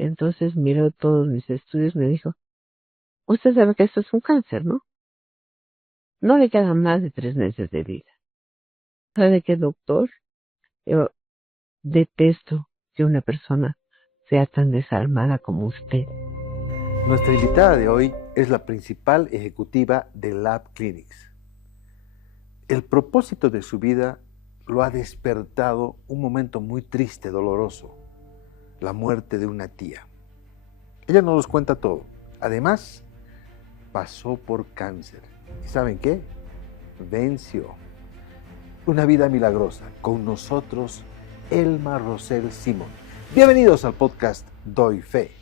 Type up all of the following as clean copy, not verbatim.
Entonces miró todos mis estudios y me dijo, usted sabe que esto es un cáncer, ¿no? No le quedan más de 3 meses de vida. ¿Sabe qué, doctor? Yo detesto que una persona sea tan desalmada como usted. Nuestra invitada de hoy es la principal ejecutiva de Lab Clinics. El propósito de su vida lo ha despertado un momento muy triste, doloroso, la muerte de una tía. Ella nos cuenta todo. Además, pasó por cáncer. ¿Y saben qué? Venció. Una vida milagrosa. Con nosotros, Elma Rosel Simón. Bienvenidos al podcast Doy Fe.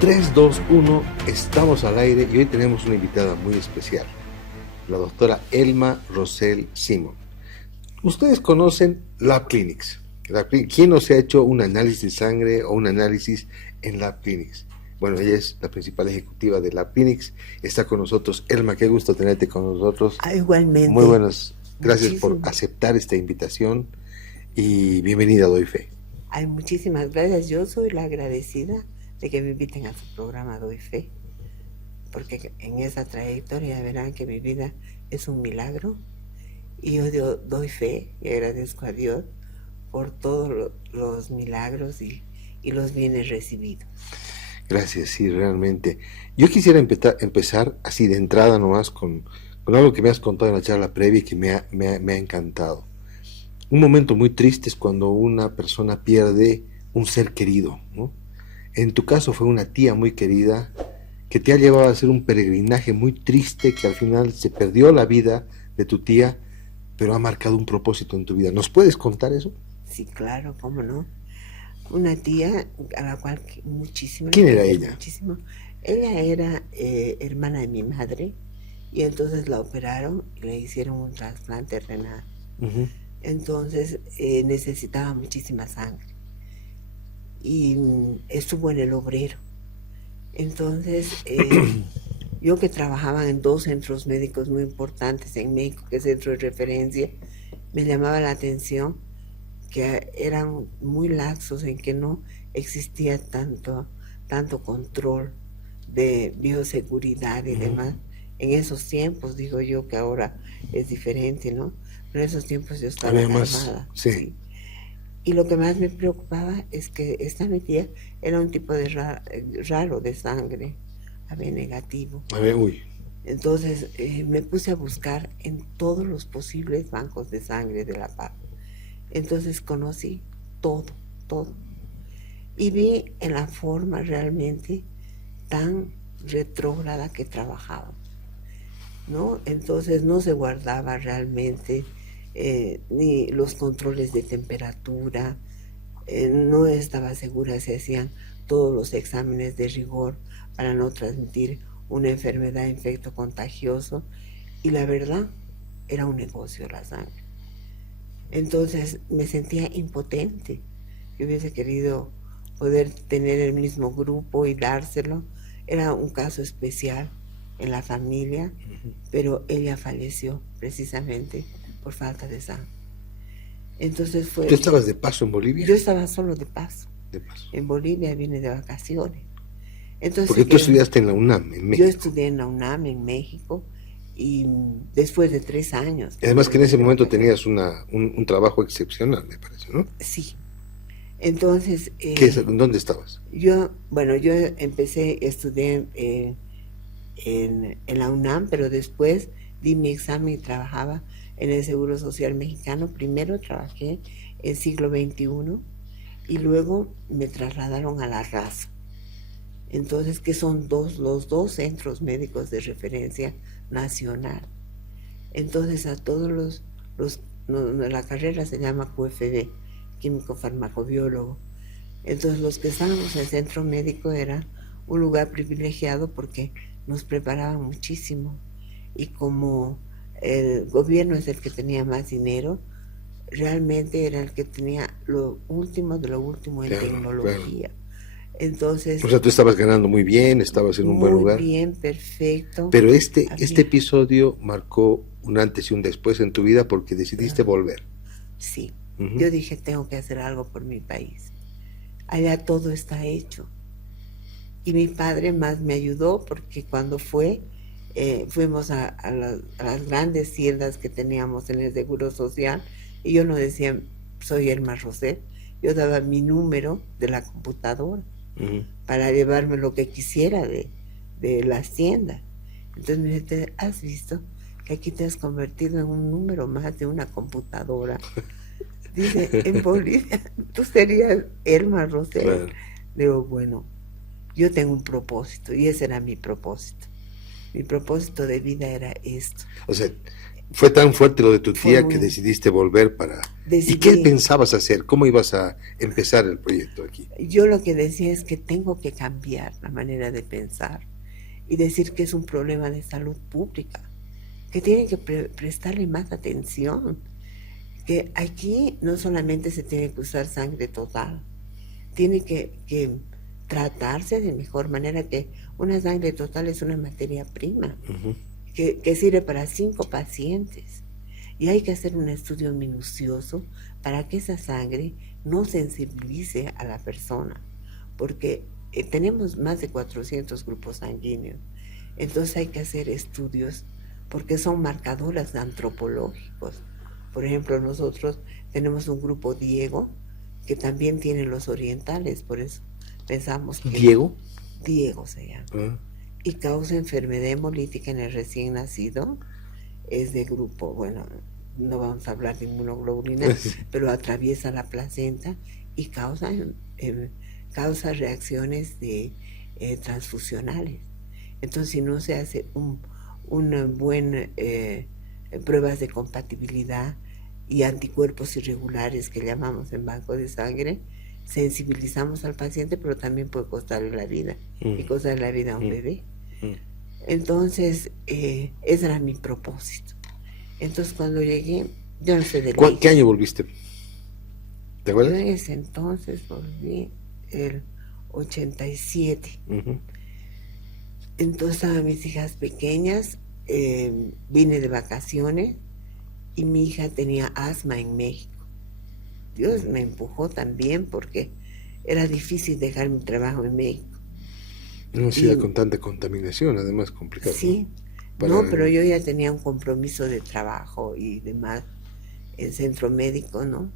Tres, dos, uno, estamos al aire y hoy tenemos una invitada muy especial, la doctora Elma Rosel Simón. Ustedes conocen Lab Clinics. ¿Quién no se ha hecho un análisis de sangre o un análisis en Lab Clinics? Bueno, ella es la principal ejecutiva de Lab Clinics. Está con nosotros. Elma, qué gusto tenerte con nosotros. Igualmente. Muy buenas. Gracias Muchísimas. por aceptar esta invitación y bienvenida a Doy Fe. Muchísimas gracias. Yo soy la agradecida de que me inviten a su programa Doy Fe, porque en esa trayectoria verán que mi vida es un milagro y yo doy fe y agradezco a Dios por todos los milagros y los bienes recibidos. Gracias, sí, realmente. Yo quisiera empezar así de entrada nomás con algo que me has contado en la charla previa y que me ha encantado. Un momento muy triste es cuando una persona pierde un ser querido, ¿no? En tu caso fue una tía muy querida que te ha llevado a hacer un peregrinaje muy triste, que al final se perdió la vida de tu tía, pero ha marcado un propósito en tu vida. ¿Nos puedes contar eso? Sí, claro, cómo no. Una tía a la cual muchísimo... ¿Quién era ella? Muchísimo. Ella era hermana de mi madre y entonces la operaron y le hicieron un trasplante renal. Uh-huh. Entonces necesitaba muchísima sangre y estuvo en el Obrero. Entonces yo que trabajaba en 2 centros médicos muy importantes en México, que es centro de referencia, me llamaba la atención que eran muy laxos, en que no existía tanto control de bioseguridad y demás. En esos tiempos, digo yo que ahora es diferente, ¿no? Pero en esos tiempos yo estaba alarmada. Sí. Y lo que más me preocupaba es que esta mi tía era un tipo de raro de sangre, AB negativo. Uy. Entonces me puse a buscar en todos los posibles bancos de sangre de La Paz. Entonces conocí todo. Y vi en la forma realmente tan retrógrada que trabajaba, ¿no? Entonces no se guardaba realmente ni los controles de temperatura, no estaba segura si hacían todos los exámenes de rigor para no transmitir una enfermedad infecto-contagioso, y la verdad era un negocio la sangre. Entonces me sentía impotente. Yo hubiese querido poder tener el mismo grupo y dárselo. Era un caso especial en la familia, pero ella falleció precisamente por falta de sangre. Entonces fue... ¿Tú estabas de paso en Bolivia? Yo estaba solo de paso. En Bolivia vine de vacaciones. Entonces, porque tú estudiaste en la UNAM, en México. Yo estudié en la UNAM, en México, y después de 3 años... Además que en ese momento tenías un trabajo excepcional, me parece, ¿no? Sí. Entonces... ¿Dónde estabas? Yo estudié en la UNAM, pero después di mi examen y trabajaba en el Seguro Social Mexicano. Primero trabajé en Siglo XXI y luego me trasladaron a La Raza. Entonces, que son los 2 centros médicos de referencia nacional. Entonces, a todos la carrera se llama QFB, Químico Farmacobiólogo. Entonces, los que estábamos en el centro médico era un lugar privilegiado porque nos preparaban muchísimo. Y como el gobierno es el que tenía más dinero, realmente era el que tenía lo último de lo último en tecnología. Entonces, O sea, tú estabas ganando muy bien, estabas en un buen muy lugar. bien, perfecto. Pero este Había- episodio marcó un antes y un después en tu vida porque decidiste volver. Sí, Ujú. yo dije, tengo que hacer algo por mi país. Allá todo está hecho. Y mi padre más me ayudó porque cuando fuimos a las grandes tiendas que teníamos en el Seguro Social y yo no decía, soy Elma Roset, yo daba mi número de la computadora Ujú. para llevarme lo que quisiera de las tiendas. Entonces me dice, ¿has visto que aquí te has convertido en un número más de una computadora? Dice, en Bolivia, tú serías Elma Roset. Claro. Le digo, bueno, yo tengo un propósito y ese era mi propósito. Mi propósito de vida era esto. O sea, fue tan fuerte lo de tu Fue tía que muy... decidiste volver para... ¿Y qué Decidí, pensabas hacer? ¿Cómo ibas a empezar el proyecto aquí? yo lo que decía es que tengo que cambiar la manera de pensar y decir que es un problema de salud pública, que tienen que prestarle más atención, que aquí no solamente se tiene que usar sangre total, tiene que tratarse de mejor manera, que una sangre total es una materia prima Ujú. que sirve para 5 pacientes. Y hay que hacer un estudio minucioso para que esa sangre no sensibilice a la persona, porque tenemos más de 400 grupos sanguíneos. Entonces hay que hacer estudios porque son marcadores antropológicos. Por ejemplo, nosotros tenemos un grupo Diego que también tienen los orientales, por eso pensamos que ¿Diego? Diego se llama, Ah, y causa enfermedad hemolítica en el recién nacido. Es de grupo, bueno, no vamos a hablar de inmunoglobulina, sí. pero atraviesa la placenta y causa reacciones transfusionales. Entonces, si no se hace una buena pruebas de compatibilidad y anticuerpos irregulares que llamamos en banco de sangre, sensibilizamos al paciente, pero también puede costarle la vida y costarle la vida a un Mm, bebé. mm. Entonces, ese era mi propósito. Entonces, cuando llegué, yo no sé de ¿Qué año leyes. volviste? ¿Te Yo acuerdas? en ese entonces volví el 87. Ujú. Entonces estaban mis hijas pequeñas, vine de vacaciones y mi hija tenía asma en México. Dios me empujó también porque era difícil dejar mi trabajo en México. En una ciudad Y con tanta contaminación, además complicado, ¿no? sí, Para... no, pero yo ya tenía un compromiso de trabajo y demás en centro médico, ¿no?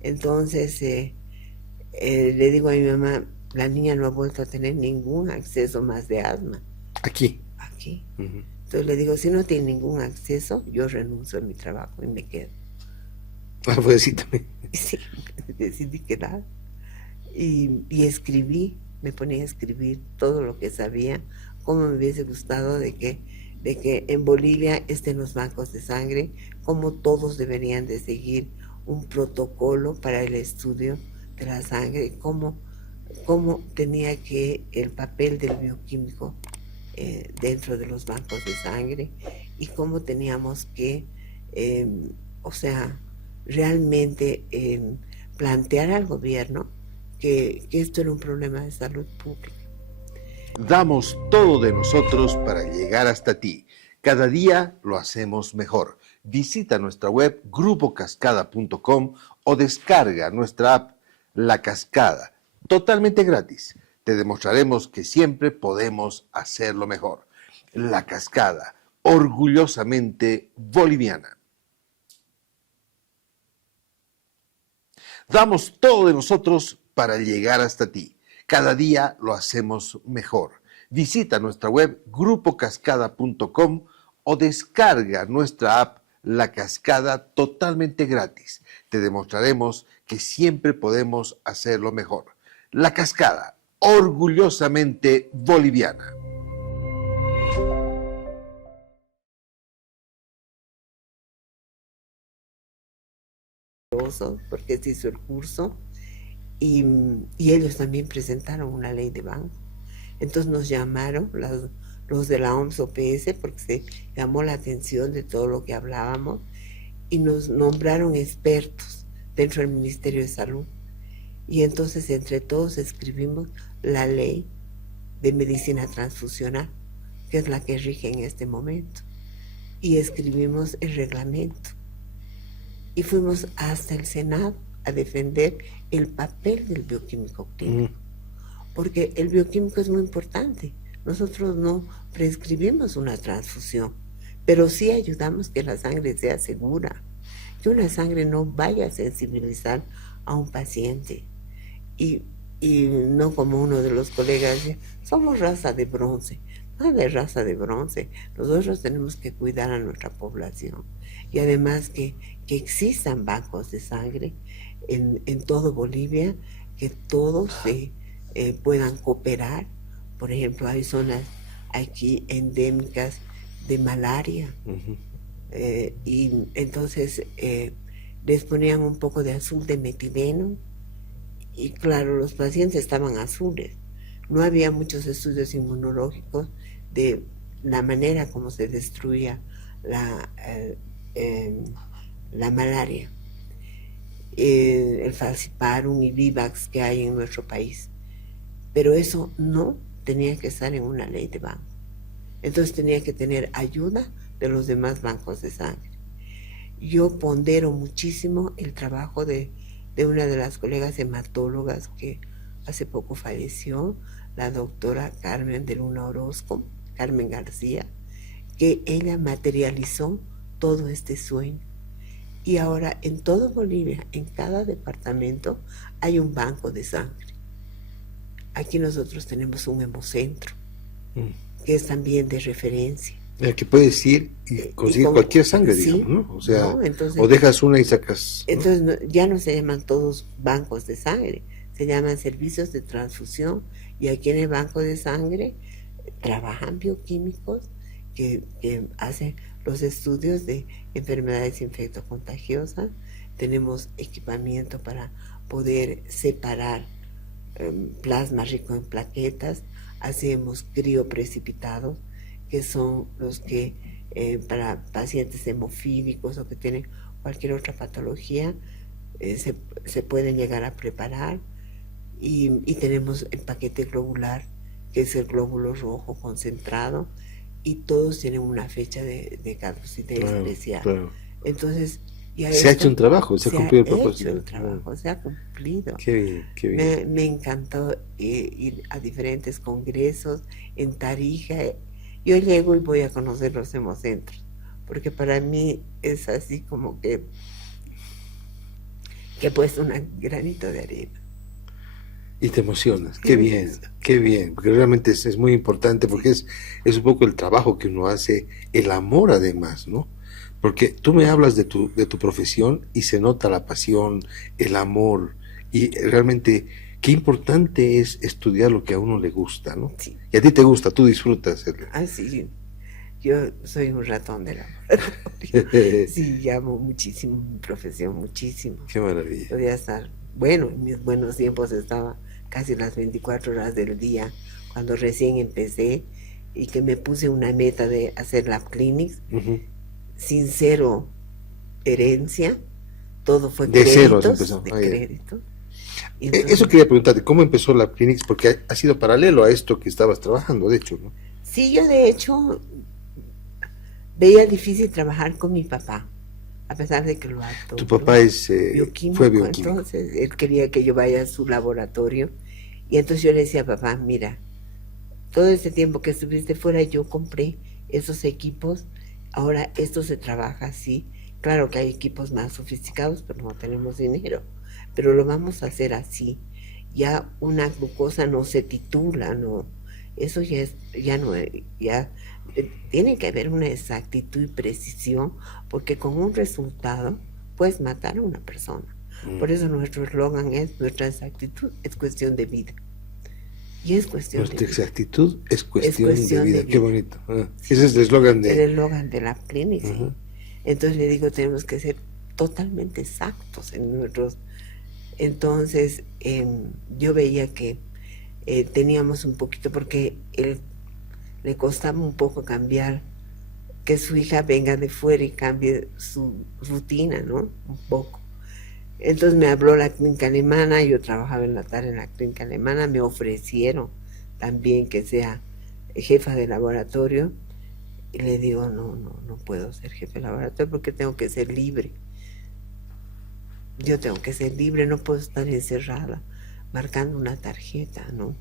Entonces le digo a mi mamá, la niña no ha vuelto a tener ningún acceso más de asma Aquí. aquí. Ujú. Entonces le digo, si no tiene ningún acceso, yo renuncio a mi trabajo y me quedo. Ah, fue así también. Y sí, decidí quedar. Y escribí, me ponía a escribir todo lo que sabía, cómo me hubiese gustado de que en Bolivia estén los bancos de sangre, cómo todos deberían de seguir un protocolo para el estudio de la sangre, cómo tenía que el papel del bioquímico dentro de los bancos de sangre y cómo teníamos que, eh, o sea, realmente plantear al gobierno que esto era un problema de salud pública. Damos todo de nosotros para llegar hasta ti. Cada día lo hacemos mejor. Visita nuestra web grupocascada.com o descarga nuestra app La Cascada, totalmente gratis. Te demostraremos que siempre podemos hacerlo mejor. La Cascada, orgullosamente boliviana. Damos todo de nosotros para llegar hasta ti. Cada día lo hacemos mejor. Visita nuestra web grupocascada.com o descarga nuestra app La Cascada totalmente gratis. Te demostraremos que siempre podemos hacerlo mejor. La Cascada, orgullosamente boliviana. Porque se hizo el curso y ellos también presentaron una ley de banco. Entonces nos llamaron los de la OMS OPS porque se llamó la atención de todo lo que hablábamos y nos nombraron expertos dentro del Ministerio de Salud. Y entonces entre todos escribimos la ley de medicina transfusional, que es la que rige en este momento. Y escribimos el reglamento. Y fuimos hasta el Senado a defender el papel del bioquímico clínico. Porque el bioquímico es muy importante. Nosotros no prescribimos una transfusión, pero sí ayudamos que la sangre sea segura, que una sangre no vaya a sensibilizar a un paciente. Y no como uno de los colegas dice, somos raza de bronce. Nada de raza de bronce. Nosotros tenemos que cuidar a nuestra población. Y además que existan bancos de sangre en todo Bolivia, que todos puedan cooperar. Por ejemplo, hay zonas aquí endémicas de malaria. Y entonces les ponían un poco de azul de metileno. Y claro, los pacientes estaban azules. No había muchos estudios inmunológicos de la manera como se destruía la malaria, el falciparum y vivax que hay en nuestro país. Pero eso no tenía que estar en una ley de banco. Entonces tenía que tener ayuda de los demás bancos de sangre. Yo pondero muchísimo el trabajo de una de las colegas hematólogas que hace poco falleció, la doctora Carmen de Luna Orozco, Carmen García, que ella materializó todo este sueño. Y ahora en todo Bolivia, en cada departamento, hay un banco de sangre. Aquí nosotros tenemos un hemocentro, que es también de referencia. Que puedes ir y conseguir cualquier sangre, sí, digamos, ¿no? O sea, ¿no? Entonces, o dejas una y sacas, ¿no? Entonces ya no se llaman todos bancos de sangre, se llaman servicios de transfusión. Y aquí en el banco de sangre trabajan bioquímicos que hacen los estudios de enfermedades infectocontagiosas. Tenemos equipamiento para poder separar plasma rico en plaquetas. Hacemos crioprecipitados, que son los que para pacientes hemofílicos o que tienen cualquier otra patología se pueden llegar a preparar. Y tenemos el paquete globular, que es el glóbulo rojo concentrado, y todos tienen una fecha de caducidad especial. Claro. Entonces, se ha hecho un trabajo, se ha cumplido el propósito. Se ha hecho el trabajo, se ha cumplido. Qué bien, qué bien. Me encantó ir a diferentes congresos en Tarija. Yo llego y voy a conocer los hemocentros, porque para mí es así como que he puesto un granito de arena. Y te emocionas, qué bien, porque realmente es muy importante, porque es un poco el trabajo que uno hace, el amor además, ¿no? Porque tú me hablas de tu profesión y se nota la pasión, el amor, y realmente qué importante es estudiar lo que a uno le gusta, ¿no? Sí. Y a ti te gusta, tú disfrutas. Sí, yo soy un ratón del amor. Sí, amo muchísimo mi profesión, muchísimo. Qué maravilla. Podría estar, bueno, en mis buenos tiempos estaba casi las 24 horas del día, cuando recién empecé y que me puse una meta de hacer Lab Clinics, sin cero herencia, todo fue de créditos, cero empezó. De crédito. Entonces, eso quería preguntarte, ¿cómo empezó Lab Clinics? Porque ha sido paralelo a esto que estabas trabajando, de hecho, ¿no? Sí, yo de hecho veía difícil trabajar con mi papá, a pesar de que lo adoro. Tu papá fue bioquímico. Entonces él quería que yo vaya a su laboratorio, y entonces yo le decía, papá, mira, todo ese tiempo que estuviste fuera yo compré esos equipos, ahora esto se trabaja así. Claro que hay equipos más sofisticados, pero no tenemos dinero, pero lo vamos a hacer así. Ya una glucosa no se titula, no, eso ya tiene que haber una exactitud y precisión, porque con un resultado puedes matar a una persona. Por eso nuestro eslogan es: nuestra exactitud es cuestión de vida. Y es cuestión nuestra de vida. exactitud es cuestión de vida. Qué bonito. Sí. Ese es el eslogan de... El eslogan de la clínica. Sí. Entonces le digo, tenemos que ser totalmente exactos en nuestros... Entonces yo veía que teníamos un poquito, porque él le costaba un poco cambiar, que su hija venga de fuera y cambie su rutina, ¿no? Un poco. Entonces me habló la clínica alemana, yo trabajaba en la tarde en la clínica alemana, me ofrecieron también que sea jefa de laboratorio, y le digo, no puedo ser jefe de laboratorio porque tengo que ser libre. Yo tengo que ser libre, no puedo estar encerrada marcando una tarjeta, ¿no?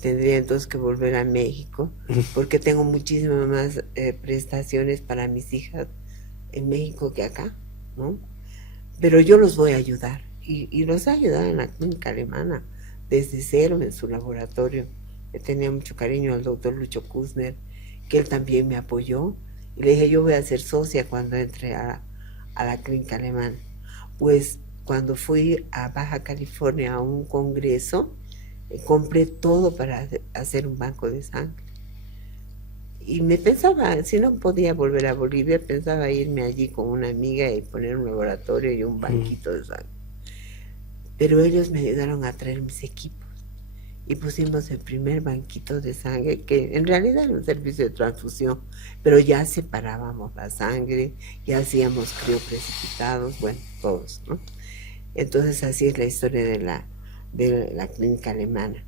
Tendría entonces que volver a México porque tengo muchísimas más prestaciones para mis hijas en México que acá, ¿no? Pero yo los voy a ayudar y los he ayudado en la clínica alemana desde cero en su laboratorio. Le tenía mucho cariño al doctor Lucho Kuzner, que él también me apoyó, y le dije, yo voy a ser socia cuando entre a la clínica alemana. Pues cuando fui a Baja California a un congreso, compré todo para hacer un banco de sangre. Y me pensaba, si no podía volver a Bolivia, pensaba irme allí con una amiga y poner un laboratorio y un banquito de sangre. Pero ellos me ayudaron a traer mis equipos y pusimos el primer banquito de sangre, que en realidad era un servicio de transfusión, pero ya separábamos la sangre, ya hacíamos crioprecipitados, bueno, todos, ¿no? Entonces así es la historia de la clínica alemana.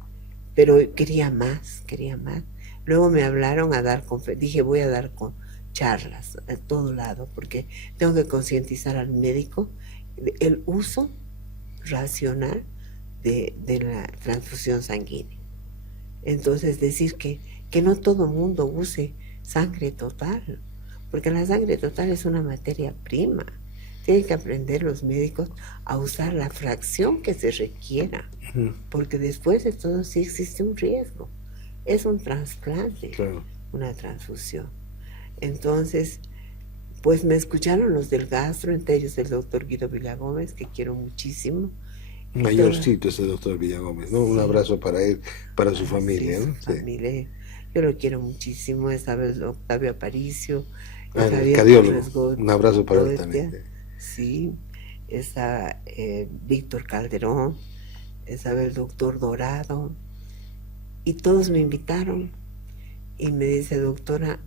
Pero quería más, quería más. Luego me hablaron a dar dije voy a dar charlas a todo lado porque tengo que concientizar al médico el uso racional de la transfusión sanguínea. Entonces decir que no todo mundo use sangre total, porque la sangre total es una materia prima. Tienen que aprender los médicos a usar la fracción que se requiera, porque después de todo sí existe un riesgo. Es un trasplante, claro, una transfusión. Entonces, pues me escucharon los del gastro, entre ellos el doctor Guido Villagómez, que quiero muchísimo. Mayorcito ese doctor Villagómez, ¿no? Sí. Un abrazo para él, para su familia, sí, ¿no? Su familia. Yo lo quiero muchísimo. Estaba el Octavio Aparicio, el cardiólogo. Un abrazo para él también. Sí, está Víctor Calderón, estaba el doctor Dorado, y todos me invitaron y me dice, doctora,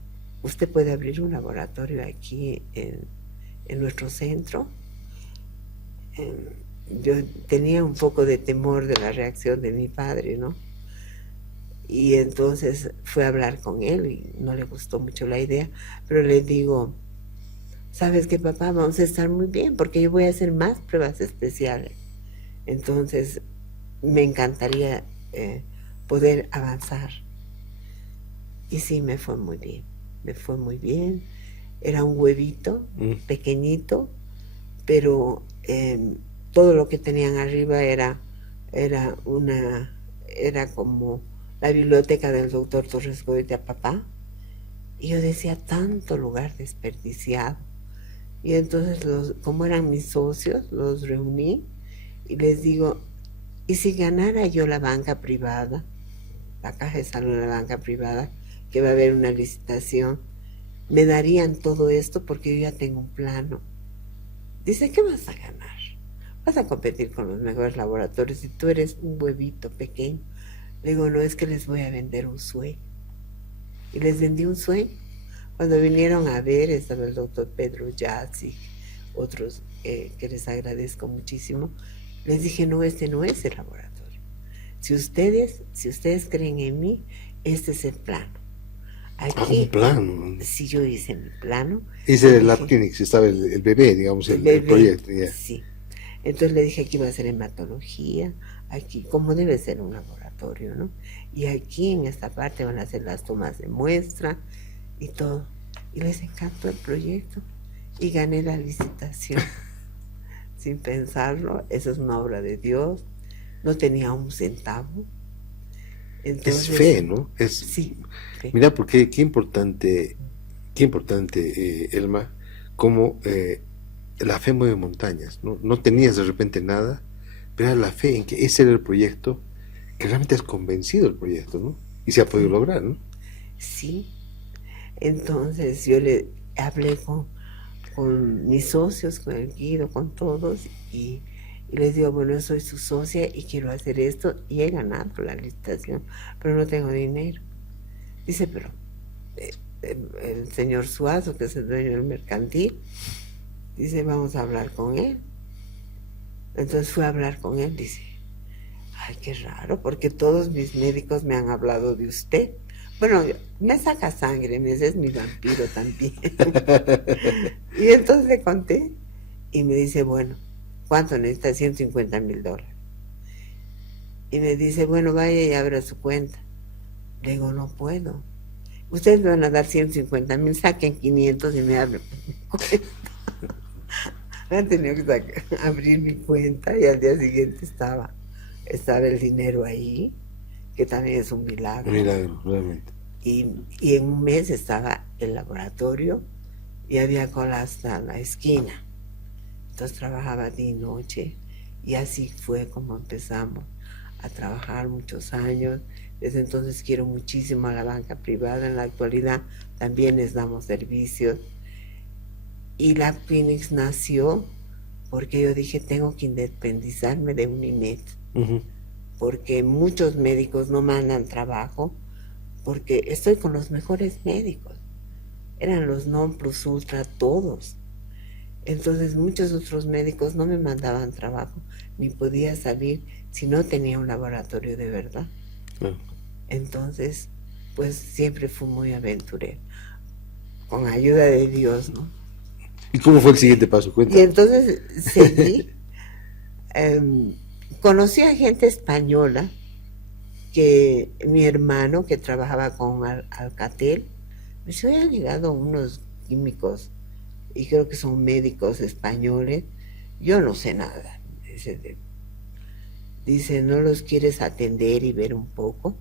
¿usted puede abrir un laboratorio aquí en nuestro centro? Yo tenía un poco de temor de la reacción de mi padre, ¿no? Y entonces fui a hablar con él y no le gustó mucho la idea, pero le digo, ¿sabes qué, papá? Vamos a estar muy bien porque yo voy a hacer más pruebas especiales. Entonces me encantaría poder avanzar. Y sí, me fue muy bien, me fue muy bien. Era un huevito pequeñito, pero todo lo que tenían arriba era como la biblioteca del doctor Torres Goitia, papá. Y yo decía, tanto lugar desperdiciado. Y entonces, como eran mis socios, los reuní y les digo, ¿y si ganara yo la banca privada, la Caja de Salud de la banca privada, que va a haber una licitación, me darían todo esto porque yo ya tengo un plano? Dice, ¿qué vas a ganar? Vas a competir con los mejores laboratorios y tú eres un huevito pequeño. Le digo, no, es que les voy a vender un sueño. Y les vendí un sueño. Cuando vinieron a ver, estaba el doctor Pedro Yatz y otros que les agradezco muchísimo. Les dije, no, este no es el laboratorio. Si ustedes creen en mí, este es el plano. Aquí, un plano. Sí, yo hice mi plano. Hice el Lab Clinics, estaba el bebé, digamos, el proyecto. Yeah. Sí. Entonces le dije que iba a hacer hematología, aquí, como debe ser un laboratorio, ¿no? Y aquí en esta parte van a hacer las tomas de muestra y todo. Y les encantó el proyecto y gané la licitación sin pensarlo. Eso es una obra de Dios. No tenía un centavo. Entonces, es fe, ¿no? Sí. Fe. Mira, porque qué importante, Elma, cómo la fe mueve montañas, ¿no? No tenías de repente nada, pero era la fe en que ese era el proyecto, que realmente has convencido el proyecto, ¿no? Y se ha podido lograr, ¿no? Sí. Entonces yo le hablé con mis socios, con el Guido, con todos, y les digo, bueno, soy su socia y quiero hacer esto, y he ganado la licitación, pero no tengo dinero. Dice, pero el señor Suazo, que es el dueño del mercantil, dice, vamos a hablar con él. Entonces fui a hablar con él, dice, ay, qué raro, porque todos mis médicos me han hablado de usted. Bueno, me saca sangre, me dice, es mi vampiro también. Y entonces le conté y me dice, bueno, ¿cuánto necesita? $150,000. Y me dice, bueno, vaya y abra su cuenta. Le digo, no puedo. Ustedes me van a dar 150,000, saquen 500 y me abren mi cuenta. Me han tenido que abrir mi cuenta y al día siguiente estaba el dinero ahí, que también es un milagro. Un milagro, realmente. Y en un mes estaba el laboratorio y había cola hasta la esquina. Entonces trabajaba día y noche y así fue como empezamos a trabajar muchos años. Desde entonces quiero muchísimo a la banca privada. En la actualidad también les damos servicios. Y la Clinics nació porque yo dije, tengo que independizarme de Unimed. Porque muchos médicos no mandan trabajo, porque estoy con los mejores médicos. Eran los non plus ultra todos. Entonces muchos otros médicos no me mandaban trabajo, ni podía salir si no tenía un laboratorio de verdad. Entonces, pues siempre fui muy aventurero, con ayuda de Dios, ¿no? ¿Y cómo fue el siguiente paso? Cuéntame. Y entonces seguí. Conocí a gente española, que mi hermano que trabajaba con Alcatel, me dice, han llegado unos químicos y creo que son médicos españoles, yo no sé nada. Dice, ¿no los quieres atender y ver un poco?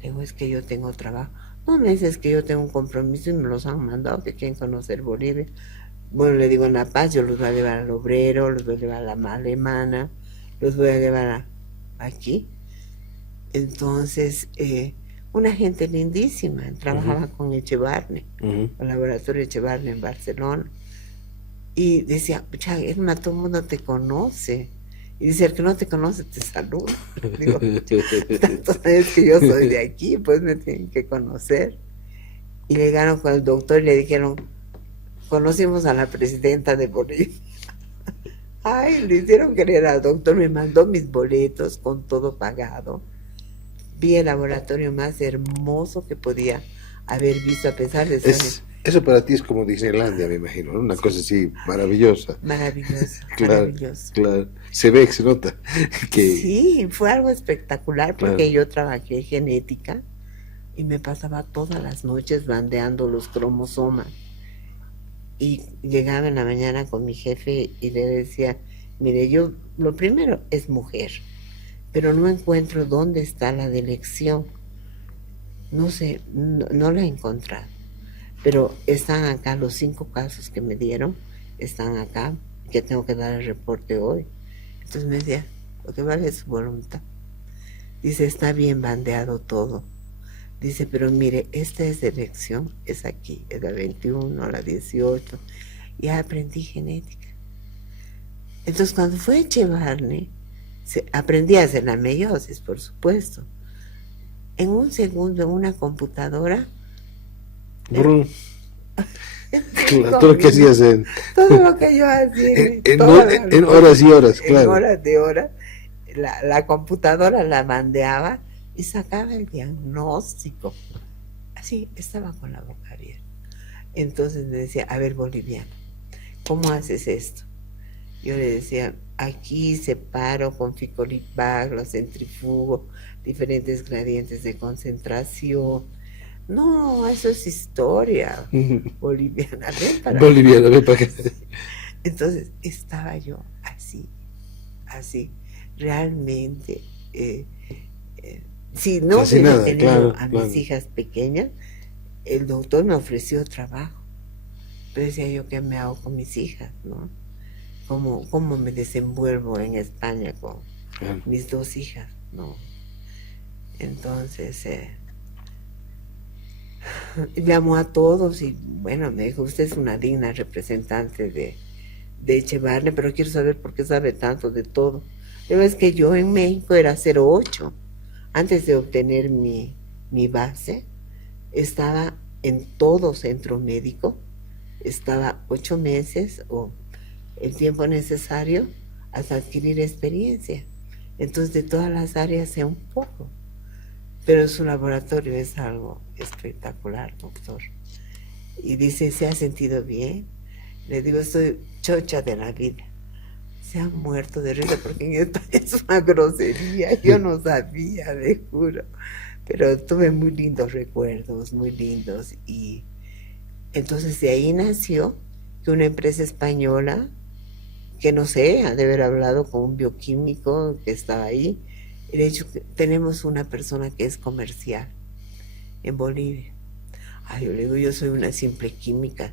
Le digo, es que yo tengo trabajo. No, me dices que yo tengo un compromiso y me los han mandado, que quieren conocer Bolivia. Bueno, le digo, en La Paz yo los voy a llevar al Obrero, los voy a llevar a la Alemana, los voy a llevar aquí. Entonces, una gente lindísima, trabajaba con Echevarne, con el laboratorio Echevarne en Barcelona. Y decía, pucha, Irma, todo el mundo te conoce. Y dice, el que no te conoce te saluda. Digo, tantos años que yo soy de aquí, pues me tienen que conocer. Y llegaron con el doctor y le dijeron, conocimos a la presidenta de Bolivia. Ay, le hicieron creer al doctor, me mandó mis boletos con todo pagado. Vi el laboratorio más hermoso que podía haber visto, a pesar de ser... Eso para ti es como Disneylandia, me imagino, ¿no? Una cosa así maravillosa. Maravilloso, claro, maravilloso. Claro, se ve, se nota. Que... Sí, fue algo espectacular porque yo trabajé genética y me pasaba todas las noches bandeando los cromosomas. Y llegaba en la mañana con mi jefe y le decía, mire, yo lo primero es mujer, pero no encuentro dónde está la delección. No sé, no la he encontrado. Pero están acá los 5 casos que me dieron, están acá, que tengo que dar el reporte hoy. Entonces me decía, lo que vale es su voluntad. Dice, está bien bandeado todo. Dice, pero mire, esta es delección, es aquí, es la 21, la 18. Ya aprendí genética. Entonces cuando fue a Echevarne, aprendí a hacer la meiosis, por supuesto. En un segundo, en una computadora... todo lo que hacías todo lo que yo hacía en horas y horas, claro. En horas de horas, la computadora la bandeaba y sacaba el diagnóstico. Así, estaba con la boca abierta. Entonces me decía, a ver, boliviano, ¿cómo haces esto? Yo le decía, aquí separo con Ficolibag, lo centrifugo, diferentes gradientes de concentración. No, eso es historia boliviana. Boliviana, ven para acá. Entonces estaba yo así, realmente. Si no hubiera tenido a mis hijas pequeñas, el doctor me ofreció trabajo. Pero decía yo, ¿qué me hago con mis hijas, no? ¿Cómo me desenvuelvo en España con mis 2 hijas, no? Entonces... llamó a todos y bueno, me dijo, usted es una digna representante de Echevarne, pero quiero saber por qué sabe tanto de todo. Pero es que yo en México era 08. Antes de obtener mi base, estaba en todo centro médico, estaba 8 meses o el tiempo necesario hasta adquirir experiencia. Entonces, de todas las áreas sé un poco. Pero su laboratorio es algo espectacular, doctor. Y dice, ¿se ha sentido bien? Le digo, estoy chocha de la vida. Se ha muerto de risa porque en España es una grosería. Yo no sabía, le juro. Pero tuve muy lindos recuerdos, muy lindos. Y entonces de ahí nació que una empresa española, que no sé, ha de haber hablado con un bioquímico que estaba ahí. Y de hecho, tenemos una persona que es comercial en Bolivia. Ay, yo le digo, yo soy una simple química.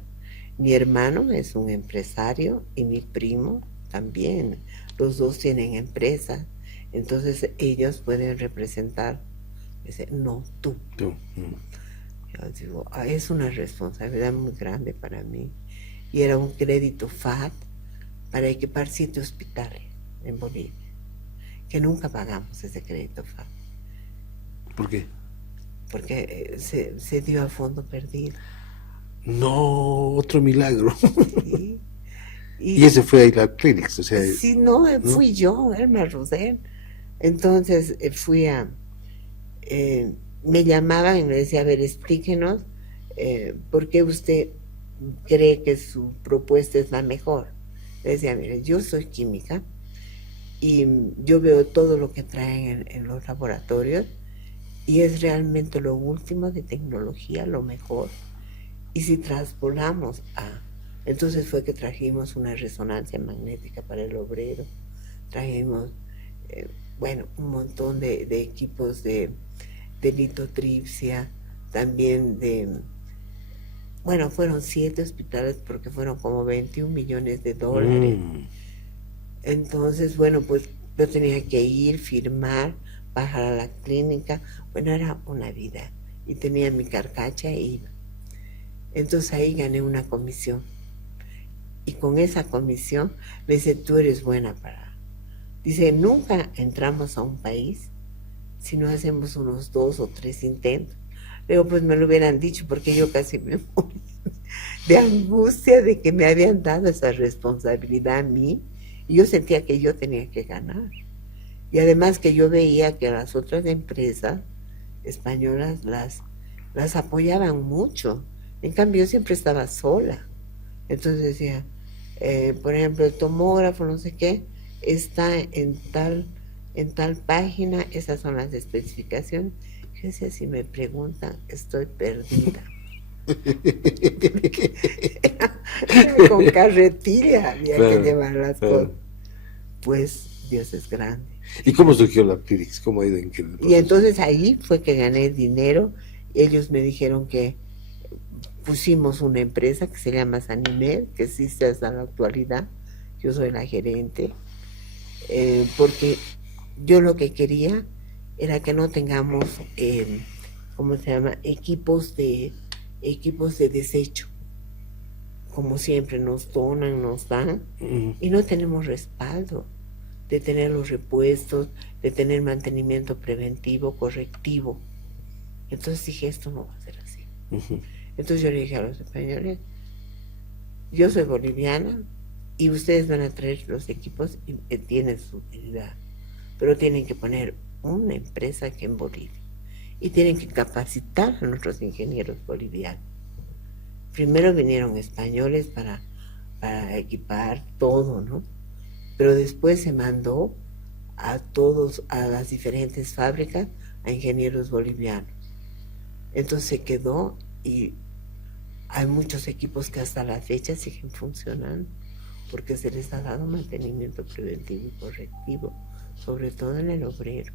Mi hermano es un empresario y mi primo también. Los dos tienen empresas. Entonces ellos pueden representar. Dice, no, tú. Tú. Yo digo, es una responsabilidad muy grande para mí. Y era un crédito FAT para equipar 7 hospitales en Bolivia, que nunca pagamos ese crédito FAT. ¿Por qué? Porque se dio a fondo perdido. No, otro milagro. ¿Sí? Y ese fue ahí la Clinics, o sea. Sí, no, fui yo, Elma Rosel. Entonces fui a... me llamaban y me decía, a ver, explíquenos por qué usted cree que su propuesta es la mejor. Le decía, mire, yo soy química y yo veo todo lo que traen en los laboratorios y es realmente lo último de tecnología, lo mejor. Y si transpolamos a... Entonces fue que trajimos una resonancia magnética para el obrero, trajimos, bueno, un montón de equipos de litotripsia, también de... Bueno, fueron 7 hospitales porque fueron como 21 millones de dólares. Entonces, bueno, pues yo tenía que ir, firmar, bajar a la clínica. Bueno, era una vida. Y tenía mi carcacha e iba. Entonces ahí gané una comisión. Y con esa comisión me dice, tú eres buena para... Dice, nunca entramos a un país si no hacemos unos 2 o 3 intentos. Luego pues me lo hubieran dicho porque yo casi me morí de angustia de que me habían dado esa responsabilidad a mí y yo sentía que yo tenía que ganar. Y además que yo veía que las otras empresas españolas las apoyaban mucho. En cambio yo siempre estaba sola. Entonces decía, por ejemplo, el tomógrafo, no sé qué, está en tal página, esas son las especificaciones. Yo decía, si me preguntan, estoy perdida. Con carretilla había que llevar las cosas. Pues Dios es grande. ¿Y cómo surgió la Clinics? ¿Cómo ha ido en el Y entonces ahí fue que gané dinero. Ellos me dijeron que pusimos una empresa que se llama Sanimed, que existe hasta la actualidad. Yo soy la gerente. Porque yo lo que quería era que no tengamos, ¿cómo se llama? Equipos de desecho. Como siempre nos donan, nos dan, y no tenemos respaldo de tener los repuestos, de tener mantenimiento preventivo, correctivo. Entonces dije, esto no va a ser así. Entonces yo le dije a los españoles, yo soy boliviana y ustedes van a traer los equipos y tienen su utilidad, pero tienen que poner una empresa aquí en Bolivia y tienen que capacitar a nuestros ingenieros bolivianos. Primero vinieron españoles para equipar todo, ¿no? Pero después se mandó a todos, a las diferentes fábricas, a ingenieros bolivianos. Entonces se quedó y hay muchos equipos que hasta la fecha siguen funcionando porque se les ha dado mantenimiento preventivo y correctivo, sobre todo en el obrero.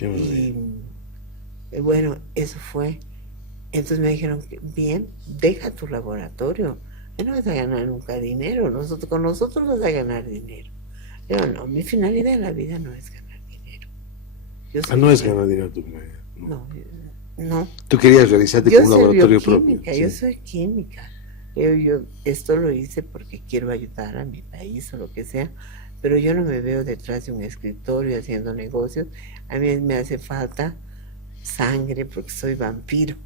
Y bueno, eso fue. Entonces me dijeron, bien, deja tu laboratorio, no vas a ganar nunca dinero, con nosotros vas a ganar dinero. Pero no, mi finalidad en la vida no es ganar dinero. No es ganar dinero tu finalidad. No. Tú querías realizarte con un laboratorio propio. Yo soy química. Yo esto lo hice porque quiero ayudar a mi país o lo que sea, pero yo no me veo detrás de un escritorio haciendo negocios. A mí me hace falta sangre porque soy vampiro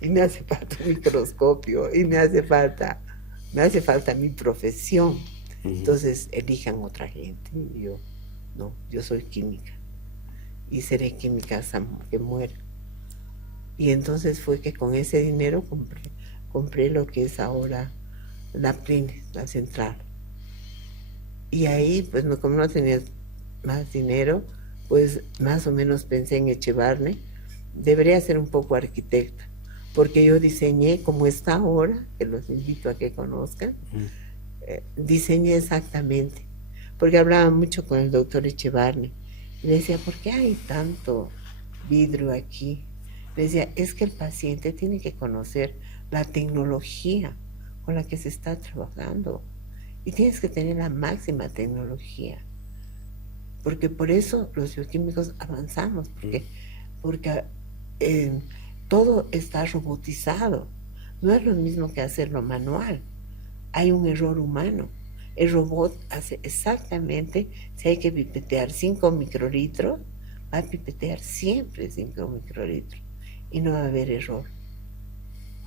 y me hace falta un microscopio y me hace falta mi profesión. Entonces elijan otra gente. Y yo, no, yo soy química y seré química hasta que muera. Y entonces fue que con ese dinero compré lo que es ahora la PRINE, la central. Y ahí, pues como no tenía más dinero, pues más o menos pensé en Echevarne. Debería ser un poco arquitecta, porque yo diseñé como está ahora, que los invito a que conozcan, diseñé exactamente, porque hablaba mucho con el doctor Echevarne. Y le decía, ¿por qué hay tanto vidrio aquí? Le decía, es que el paciente tiene que conocer la tecnología con la que se está trabajando y tienes que tener la máxima tecnología, porque por eso los bioquímicos avanzamos, porque todo está robotizado. No es lo mismo que hacerlo manual. Hay un error humano. El robot hace exactamente, si hay que pipetear 5 microlitros, va a pipetear siempre 5 microlitros y no va a haber error.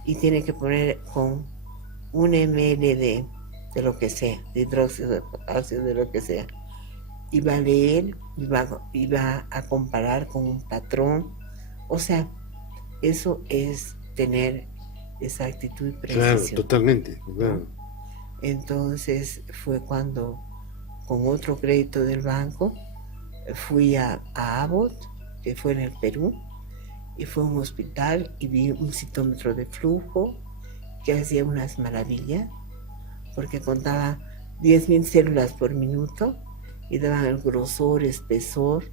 Y tiene que poner con 1 ml de lo que sea, de hidróxido de potasio, de lo que sea. Y va a leer y va a comparar con un patrón. O sea, eso es tener exactitud y precisión. Claro, totalmente. Claro. ¿No? Entonces fue cuando, con otro crédito del banco, fui a Abbott, que fue en el Perú, y fue a un hospital y vi un citómetro de flujo que hacía unas maravillas, porque contaba 10.000 células por minuto y daban el grosor, espesor,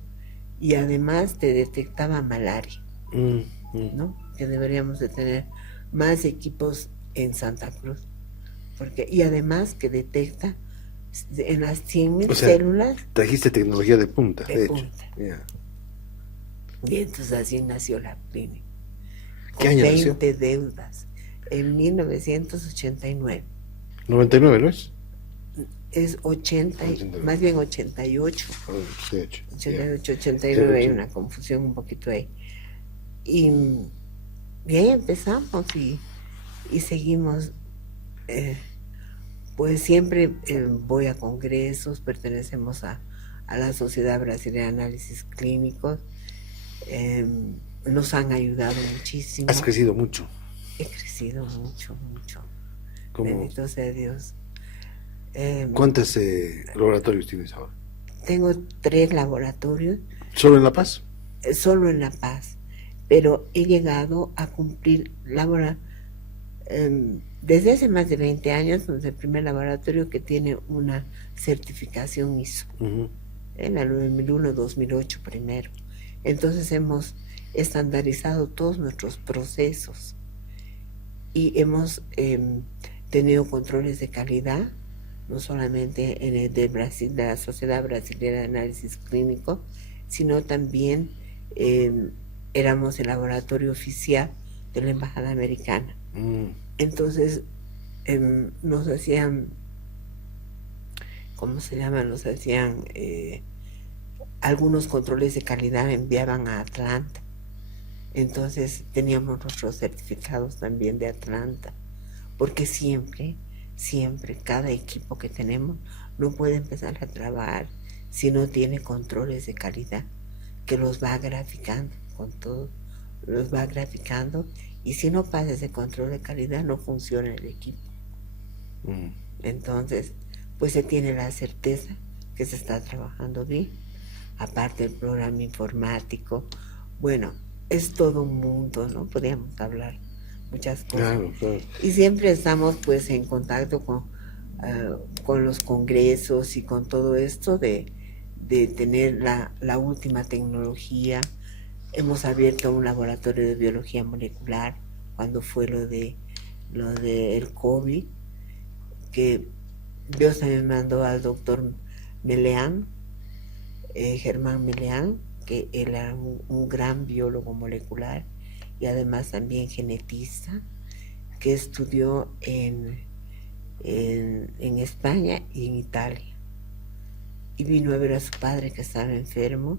y además te detectaba malaria, ¿no? Que deberíamos de tener más equipos en Santa Cruz, y además que detecta en las 100.000 células. Trajiste tecnología de punta, de punta. hecho. Yeah. Y entonces así nació la clínica. ¿Qué año 20 nació? deudas. En 1989. 99, ¿no es? Es 80, 89. Más bien 88. 88, 89, hay una confusión un poquito ahí. Y ahí empezamos y seguimos. Pues siempre voy a congresos, pertenecemos a la Sociedad Brasileña de Análisis Clínicos. Nos han ayudado muchísimo. Has crecido mucho. He crecido mucho, mucho. ¿Cómo? Bendito sea Dios. ¿Cuántos laboratorios tienes ahora? Tengo 3 laboratorios. ¿Solo en La Paz? Solo en La Paz, pero he llegado a cumplir desde hace más de 20 años, es el primer laboratorio que tiene una certificación ISO, en la 9001-2008 primero. Entonces hemos estandarizado todos nuestros procesos y hemos tenido controles de calidad, no solamente en el de Brasil, de la Sociedad Brasileña de Análisis Clínico, sino también éramos el laboratorio oficial de la Embajada Americana. Entonces nos hacían, ¿cómo se llama? Nos hacían algunos controles de calidad, enviaban a Atlanta. Entonces teníamos nuestros certificados también de Atlanta, porque siempre, cada equipo que tenemos no puede empezar a trabajar si no tiene controles de calidad, que los va graficando con todo, los va graficando, y si no pasa ese control de calidad no funciona el equipo. Entonces, pues se tiene la certeza que se está trabajando bien, aparte del programa informático. Bueno, es todo un mundo, ¿no? Podríamos hablar muchas cosas. Claro. Y siempre estamos pues en contacto con los congresos y con todo esto de tener la última tecnología. Hemos abierto un laboratorio de biología molecular cuando fue lo de el COVID, que Dios también mandó al doctor Meleán, Germán Meleán, que él era un gran biólogo molecular y además también genetista, que estudió en España y en Italia. Y vino a ver a su padre que estaba enfermo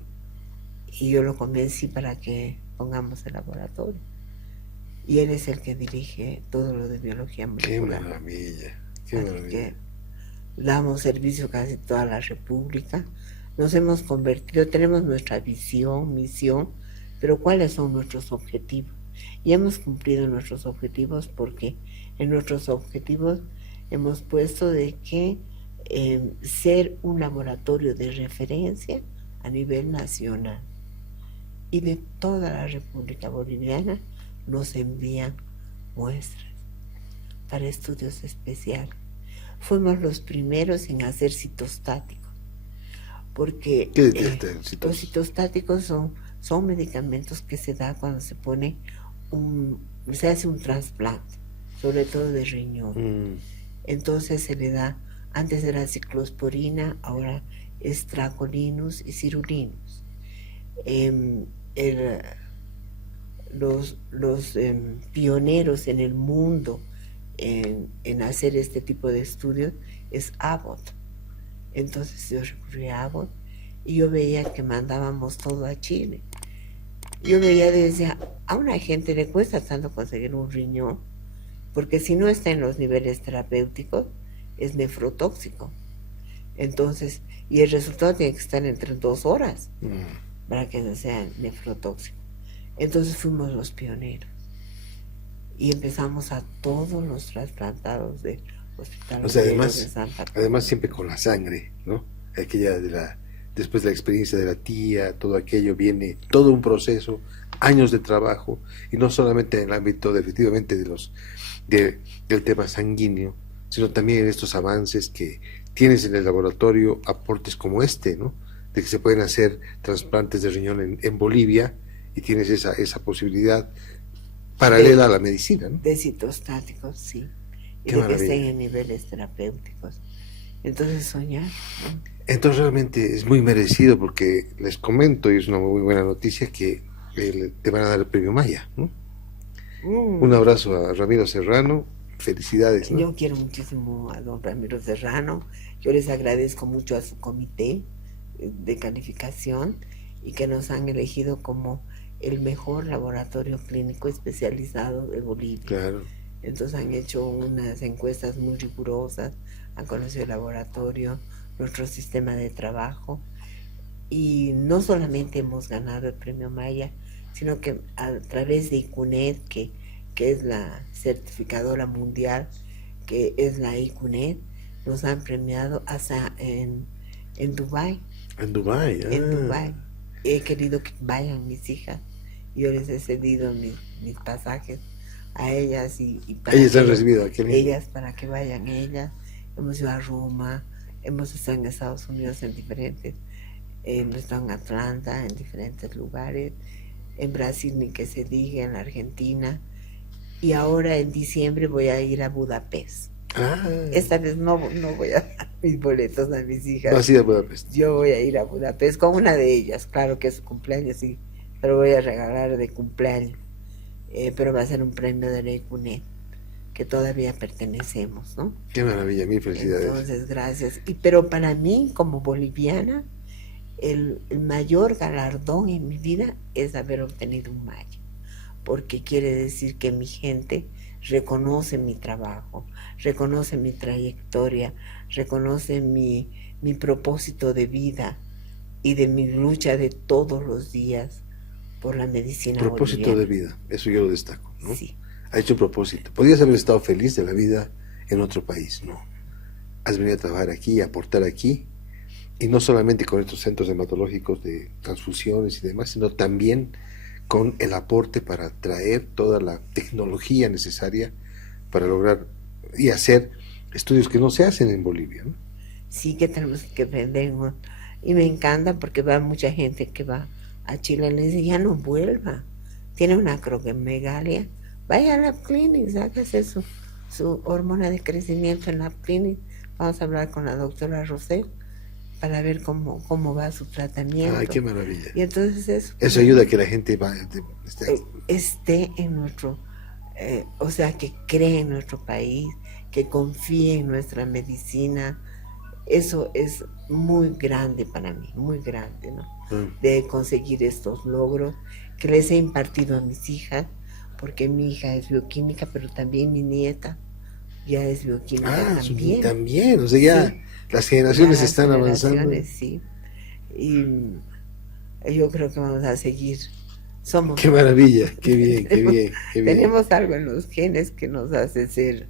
y yo lo convencí para que pongamos el laboratorio. Y él es el que dirige todo lo de biología molecular. ¡Qué maravilla! ¡Qué maravilla! damos servicio casi toda la República, nos hemos convertido, tenemos nuestra visión, misión, pero ¿cuáles son nuestros objetivos? Y hemos cumplido nuestros objetivos porque en nuestros objetivos hemos puesto de que ser un laboratorio de referencia a nivel nacional. Y de toda la República Boliviana nos envían muestras para estudios especiales. Fuimos los primeros en hacer citostáticos, porque ¿Qué es los citostáticos son medicamentos que se da cuando se pone se hace un trasplante, sobre todo de riñón. Entonces se le da, antes era ciclosporina, ahora es tracolinus y cirulinus. Los pioneros en el mundo en hacer este tipo de estudios es Abbott. Entonces yo recurrí a Abbott y yo veía que mandábamos todo a Chile. Yo veía, decía, a una gente le cuesta tanto conseguir un riñón, porque si no está en los niveles terapéuticos, es nefrotóxico. Entonces, y el resultado tiene que estar entre 2 horas para que no sea nefrotóxico. Entonces fuimos los pioneros y empezamos a todos los trasplantados del Hospital de Santa Cruz. Además siempre con la sangre, ¿no? Aquella después de la experiencia de la tía, todo aquello, viene todo un proceso, años de trabajo, y no solamente en el ámbito efectivamente del tema sanguíneo, sino también en estos avances que tienes en el laboratorio, aportes como este, ¿no? De que se pueden hacer trasplantes de riñón en Bolivia, y tienes esa posibilidad paralela a la medicina, ¿no? De citostáticos, sí. Y Qué de maravilla. que estén en niveles terapéuticos. Entonces soñar, ¿no? Entonces realmente es muy merecido, porque les comento, y es una muy buena noticia, que te van a dar el premio Maya, ¿no? Un abrazo a Ramiro Serrano, felicidades, ¿no? Yo quiero muchísimo a don Ramiro Serrano, yo les agradezco mucho a su comité de calificación y que nos han elegido como el mejor laboratorio clínico especializado de Bolivia. Claro. Entonces han hecho unas encuestas muy rigurosas, han conocido el laboratorio, nuestro sistema de trabajo, y no solamente hemos ganado el premio Maya, sino que a través de ICUNED, que es la certificadora mundial, que es la ICUNED, nos han premiado hasta en Dubái. En Dubái, En Dubái. He querido que vayan mis hijas, yo les he cedido mis pasajes a ellas y para ellas han recibido aquí. Ellas, para que vayan ellas. Hemos ido a Roma, hemos estado en Estados Unidos en diferentes, hemos estado en Atlanta, en diferentes lugares, en Brasil ni que se diga, en la Argentina, y ahora en diciembre voy a ir a Budapest. Esta vez no voy a dar mis boletos a mis hijas. ¿Vas a ir a Budapest? Yo voy a ir a Budapest con una de ellas, claro que es su cumpleaños, sí, pero voy a regalar de cumpleaños. Pero va a ser un premio de la ICUNED, que todavía pertenecemos, ¿no? Qué maravilla, mil felicidades. Entonces, gracias. Pero para mí, como boliviana, el mayor galardón en mi vida es haber obtenido un Maya, porque quiere decir que mi gente reconoce mi trabajo, reconoce mi trayectoria, reconoce mi propósito de vida y de mi lucha de todos los días por la medicina Propósito boliviana. de vida, eso yo lo destaco, ¿no? Sí. Ha hecho propósito. Podrías haber estado feliz de la vida en otro país, ¿no? Has venido a trabajar aquí, a aportar aquí, y no solamente con estos centros hematológicos de transfusiones y demás, sino también con el aporte para traer toda la tecnología necesaria para lograr y hacer estudios que no se hacen en Bolivia, ¿no? Sí, que tenemos que aprender, ¿no? Y me encanta porque va mucha gente que va a Chile y le dice, ya no vuelva, tiene una acromegalia, vaya a la Clinic, sáquese su hormona de crecimiento en la Clinic. Vamos a hablar con la doctora Rosel para ver cómo va su tratamiento. Ay, qué maravilla. Y entonces eso ayuda a que la gente esté en nuestro, o sea, que cree en nuestro país, que confíe en nuestra medicina. Eso es muy grande para mí, muy grande, ¿no? De conseguir estos logros que les he impartido a mis hijas, porque mi hija es bioquímica, pero también mi nieta ya es bioquímica también. También, o sea, ya, sí. Las generaciones Las están avanzando. generaciones, sí. Y yo creo que vamos a seguir. Somos Qué maravilla, qué bien, qué tenemos, bien, qué bien. tenemos algo en los genes que nos hace ser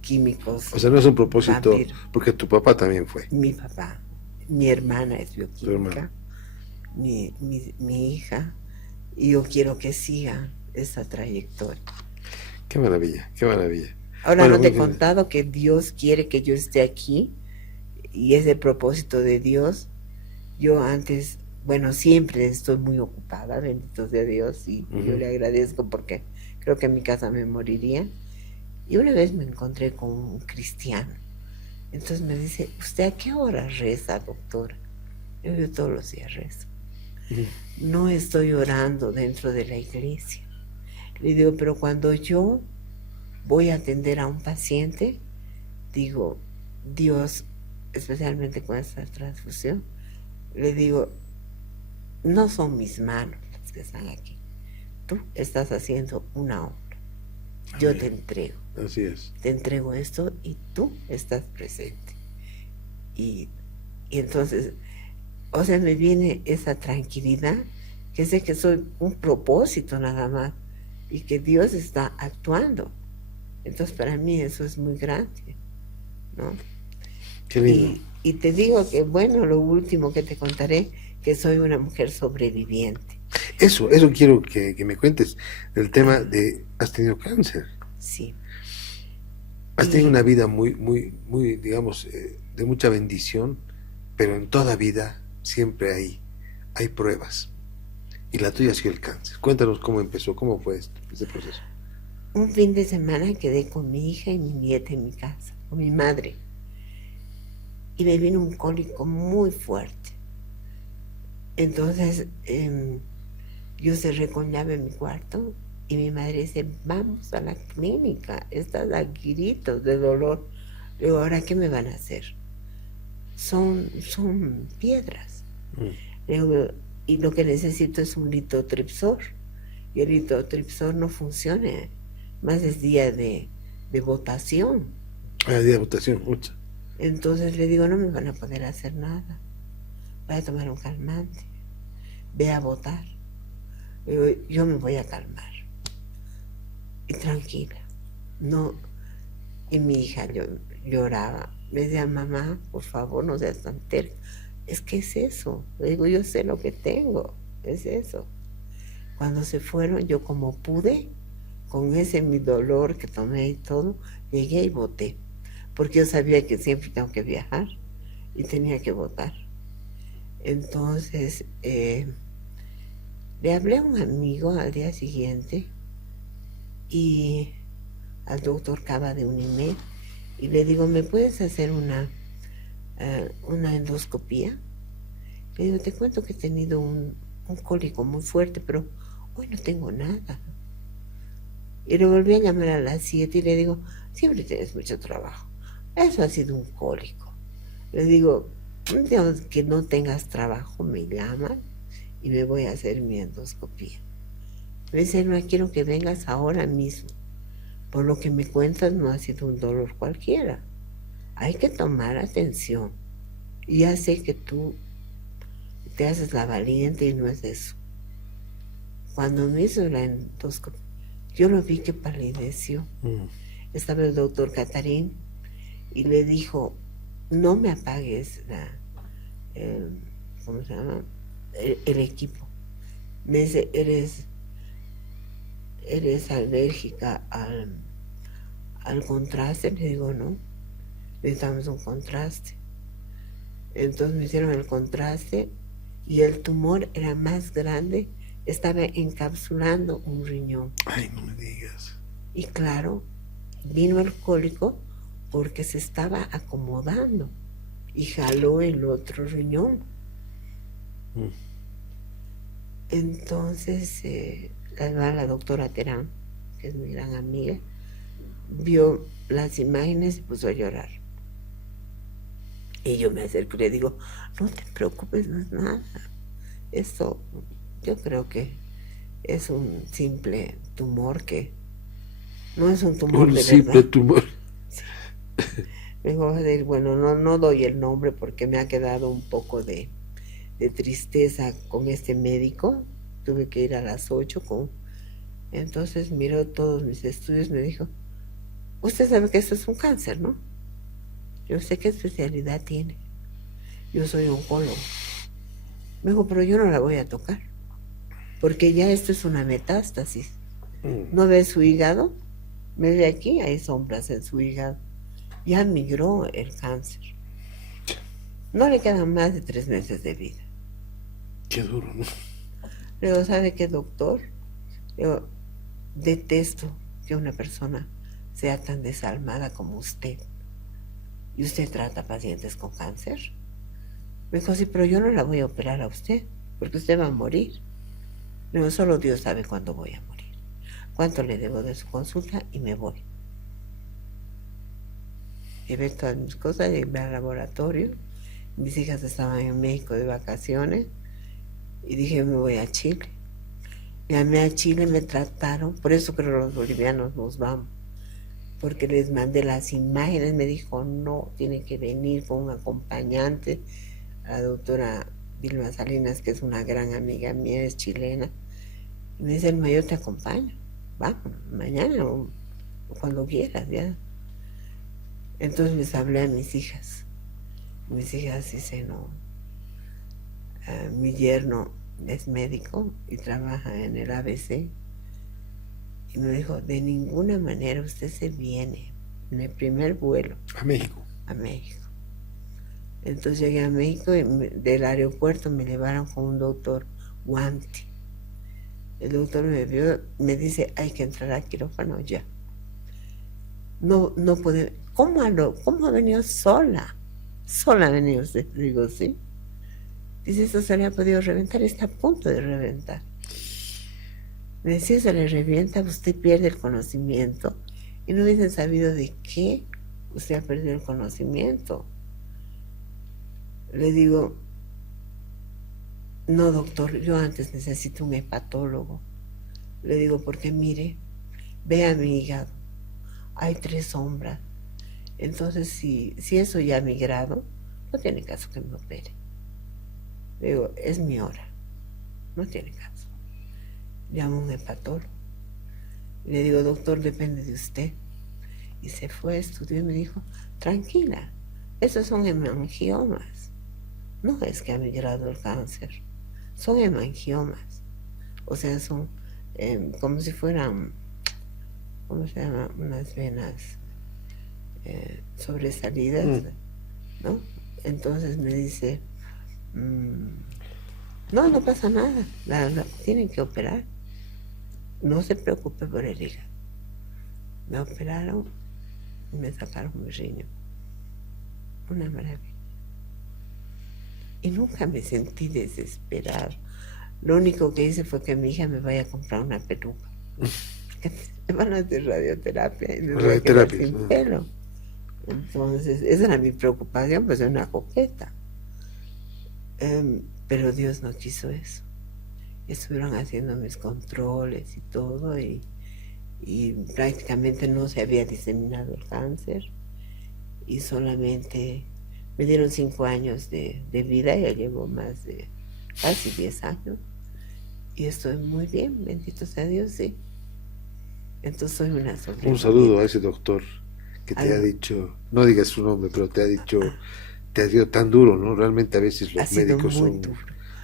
químicos, O sea, no es un propósito, vampiros. porque tu papá también fue, Mi papá, mi hermana es tu bioquímica, hermano. mi hija, y yo quiero que siga esa trayectoria. Qué maravilla, qué maravilla. Ahora Bueno, no te muy he bien. contado que Dios quiere que yo esté aquí y es el propósito de Dios. Yo antes, bueno, siempre estoy muy ocupada, bendito sea Dios, y yo Ujú. le agradezco porque creo que en mi casa me moriría. Y una vez me encontré con un cristiano. Entonces me dice, ¿usted a qué hora reza, doctora? Yo todos los días rezo. Ujú. No estoy orando dentro de la iglesia. Le digo, pero cuando yo voy a atender a un paciente, digo, Dios, especialmente con esta transfusión, le digo, no son mis manos las que están aquí. Tú estás haciendo una obra. Yo te Amén. entrego. Así es. Te entrego esto y tú estás presente. Y entonces, o sea, me viene esa tranquilidad que sé que soy un propósito nada más y que Dios está actuando. Entonces, para mí eso es muy grande, ¿no? Qué lindo. Y te digo que, bueno, lo último que te contaré, que soy una mujer sobreviviente. Eso quiero que me cuentes del tema de, has tenido cáncer. Sí. Has tenido Y una vida muy, muy, muy, digamos, de mucha bendición, pero en toda vida siempre hay pruebas. Y la tuya ha sido el cáncer. Cuéntanos cómo empezó, cómo fue este proceso. un fin de semana quedé con mi hija y mi nieta en mi casa, con mi madre. Y me vino un cólico muy fuerte. Entonces, yo cerré con llave mi cuarto y mi madre dice, vamos a la clínica, estás a gritos de dolor. Le digo, ¿ahora qué me van a hacer? Son piedras. Mm. Le digo, y lo que necesito es un litotripsor. Y el litotripsor no funciona, más es día de votación. Ah, día de votación, mucha. Entonces le digo, no me van a poder hacer nada. Voy a tomar un calmante. Ve a votar. Le digo, yo me voy a calmar. Y tranquila. No. Y mi hija lloraba. Me decía, mamá, por favor, no seas tan terca. Es que es eso. Le digo, yo sé lo que tengo. Es eso. Cuando se fueron, yo como pude, con ese mi dolor que tomé y todo, llegué y voté. Porque yo sabía que siempre tengo que viajar y tenía que votar. Entonces, le hablé a un amigo al día siguiente y al doctor Cava de Unimed y le digo, ¿me puedes hacer una endoscopía? Le digo, te cuento que he tenido un cólico muy fuerte, pero hoy no tengo nada. Y le volví a llamar a las 7 y le digo, siempre tienes mucho trabajo. Eso ha sido un cólico. Le digo, un día que no tengas trabajo, me llaman y me voy a hacer mi endoscopía. Me dice, no quiero que vengas ahora mismo. Por lo que me cuentas, no ha sido un dolor cualquiera. Hay que tomar atención. Y ya sé que tú te haces la valiente y no es eso. Cuando me hizo la endoscopia, yo lo vi que palideció. Estaba el doctor Catarín y le dijo, no me apagues ¿cómo se llama? El equipo. Me dice, eres alérgica al contraste. Le digo, no, necesitamos un contraste. Entonces me hicieron el contraste y el tumor era más grande, estaba encapsulando un riñón. Ay, no me digas. Y claro, vino el cólico porque se estaba acomodando y jaló el otro riñón. Entonces, la doctora Terán, que es mi gran amiga, vio las imágenes y puso a llorar. Y yo me acerco y le digo, no te preocupes, no es nada. Esto, yo creo que es un simple tumor que no es un tumor Un de simple verdad. tumor. Sí. Luego bueno, no doy el nombre porque me ha quedado un poco de tristeza con este médico. Tuve que ir a las 8 entonces miró todos mis estudios y me dijo, usted sabe que esto es un cáncer, ¿no? Yo sé qué especialidad tiene. Yo soy oncólogo. Me dijo, pero yo no la voy a tocar, porque ya esto es una metástasis. ¿No ve su hígado? Me ve aquí, hay sombras en su hígado. Ya migró el cáncer. No le quedan más de 3 meses de vida. Qué duro, ¿no? Luego, ¿sabe qué, doctor? Yo detesto que una persona sea tan desalmada como usted. ¿Y usted trata pacientes con cáncer? Me dijo, sí, pero yo no la voy a operar a usted, porque usted va a morir. Me dijo, solo Dios sabe cuándo voy a morir. ¿Cuánto le debo de su consulta? Y me voy. Llevé todas mis cosas, llevé al laboratorio. Mis hijas estaban en México de vacaciones y dije, me voy a Chile. Llamé a Chile, me trataron, por eso creo que los bolivianos nos vamos, porque les mandé las imágenes, me dijo, no, tiene que venir con un acompañante, la doctora Vilma Salinas, que es una gran amiga mía, es chilena, y me dice, yo te acompaño, vamos, mañana o cuando quieras, ya. Entonces les hablé a mis hijas dicen, no, mi yerno es médico y trabaja en el ABC, y me dijo, de ninguna manera usted se viene en el primer vuelo A México. a México. Entonces llegué a México y del aeropuerto me llevaron con un doctor Guanti. El doctor me vio, me dice, hay que entrar al quirófano ya. No puede. ¿Cómo ha venido sola? Sola ha venido usted. Digo, sí. Dice, eso se le ha podido reventar, está a punto de reventar. Me decía, se le revienta, usted pierde el conocimiento. Y no hubiesen sabido de qué usted ha perdido el conocimiento. Le digo, no, doctor, yo antes necesito un hepatólogo. Le digo, porque mire, vea mi hígado, hay 3 sombras. Entonces, si eso ya ha migrado, no tiene caso que me opere. Le digo, es mi hora, no tiene caso. Llamo a un hepatólogo. Le digo, doctor, depende de usted. Y se fue, estudió y me dijo, tranquila, esos son hemangiomas. No es que ha migrado el cáncer, son hemangiomas. O sea, son como si fueran, ¿cómo se llama? Unas venas sobresalidas, ¿no? Entonces me dice, no pasa nada, la tienen que operar. No se preocupe por el hígado. Me operaron y me sacaron mi riñón. Una maravilla. Y nunca me sentí desesperado. Lo único que hice fue que mi hija me vaya a comprar una peluca. Porque me van a hacer radioterapia y me voy a quedar sin pelo. Entonces, esa era mi preocupación, pues era una coqueta. Pero Dios no quiso eso. Estuvieron haciendo mis controles y todo, y prácticamente no se había diseminado el cáncer, y solamente me dieron 5 años de vida. Ya llevo más de casi 10 años y estoy muy bien, bendito sea Dios, sí. Entonces soy una sobreviviente. Un saludo a ese doctor que te ha dicho, no digas su nombre, pero te ha dicho, te ha sido tan duro, ¿no? Realmente a veces los médicos son duro.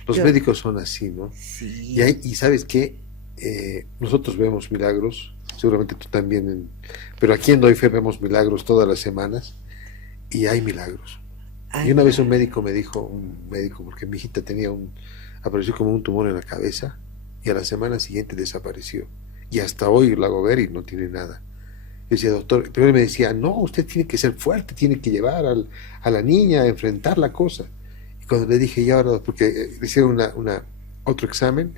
Los médicos son así, ¿no? Sí. Y ¿sabes qué? Nosotros vemos milagros, seguramente tú también, pero aquí en Doy Fe vemos milagros todas las semanas, y hay milagros. Y una vez un médico me dijo, porque mi hijita apareció como un tumor en la cabeza, y a la semana siguiente desapareció. Y hasta hoy la hago ver y no tiene nada. Yo decía, doctor, pero él me decía, no, usted tiene que ser fuerte, tiene que llevar a la niña a enfrentar la cosa. Y cuando le dije, ya ahora, porque le hicieron otro examen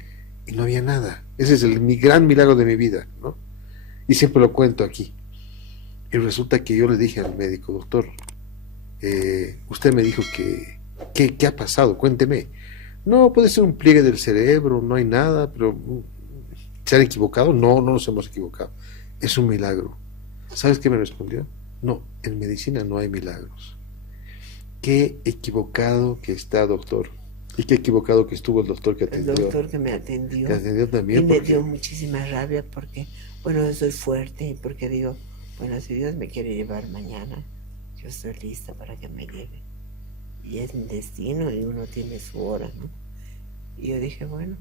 y no había nada. Ese es mi gran milagro de mi vida, ¿no? Y siempre lo cuento aquí. Y resulta que yo le dije al médico, doctor, usted me dijo ¿qué ha pasado? Cuénteme. No, puede ser un pliegue del cerebro, no hay nada, pero ¿se han equivocado? No nos hemos equivocado. Es un milagro. ¿Sabes qué me respondió? No, en medicina no hay milagros. Qué equivocado que está, doctor. Y qué equivocado que estuvo el doctor El doctor que me que atendió, atendió y también, me dio porque muchísima rabia porque, bueno, yo soy fuerte y porque digo, bueno, si Dios me quiere llevar mañana, yo estoy lista para que me lleve. Y es mi destino y uno tiene su hora, ¿no? Y yo dije, bueno,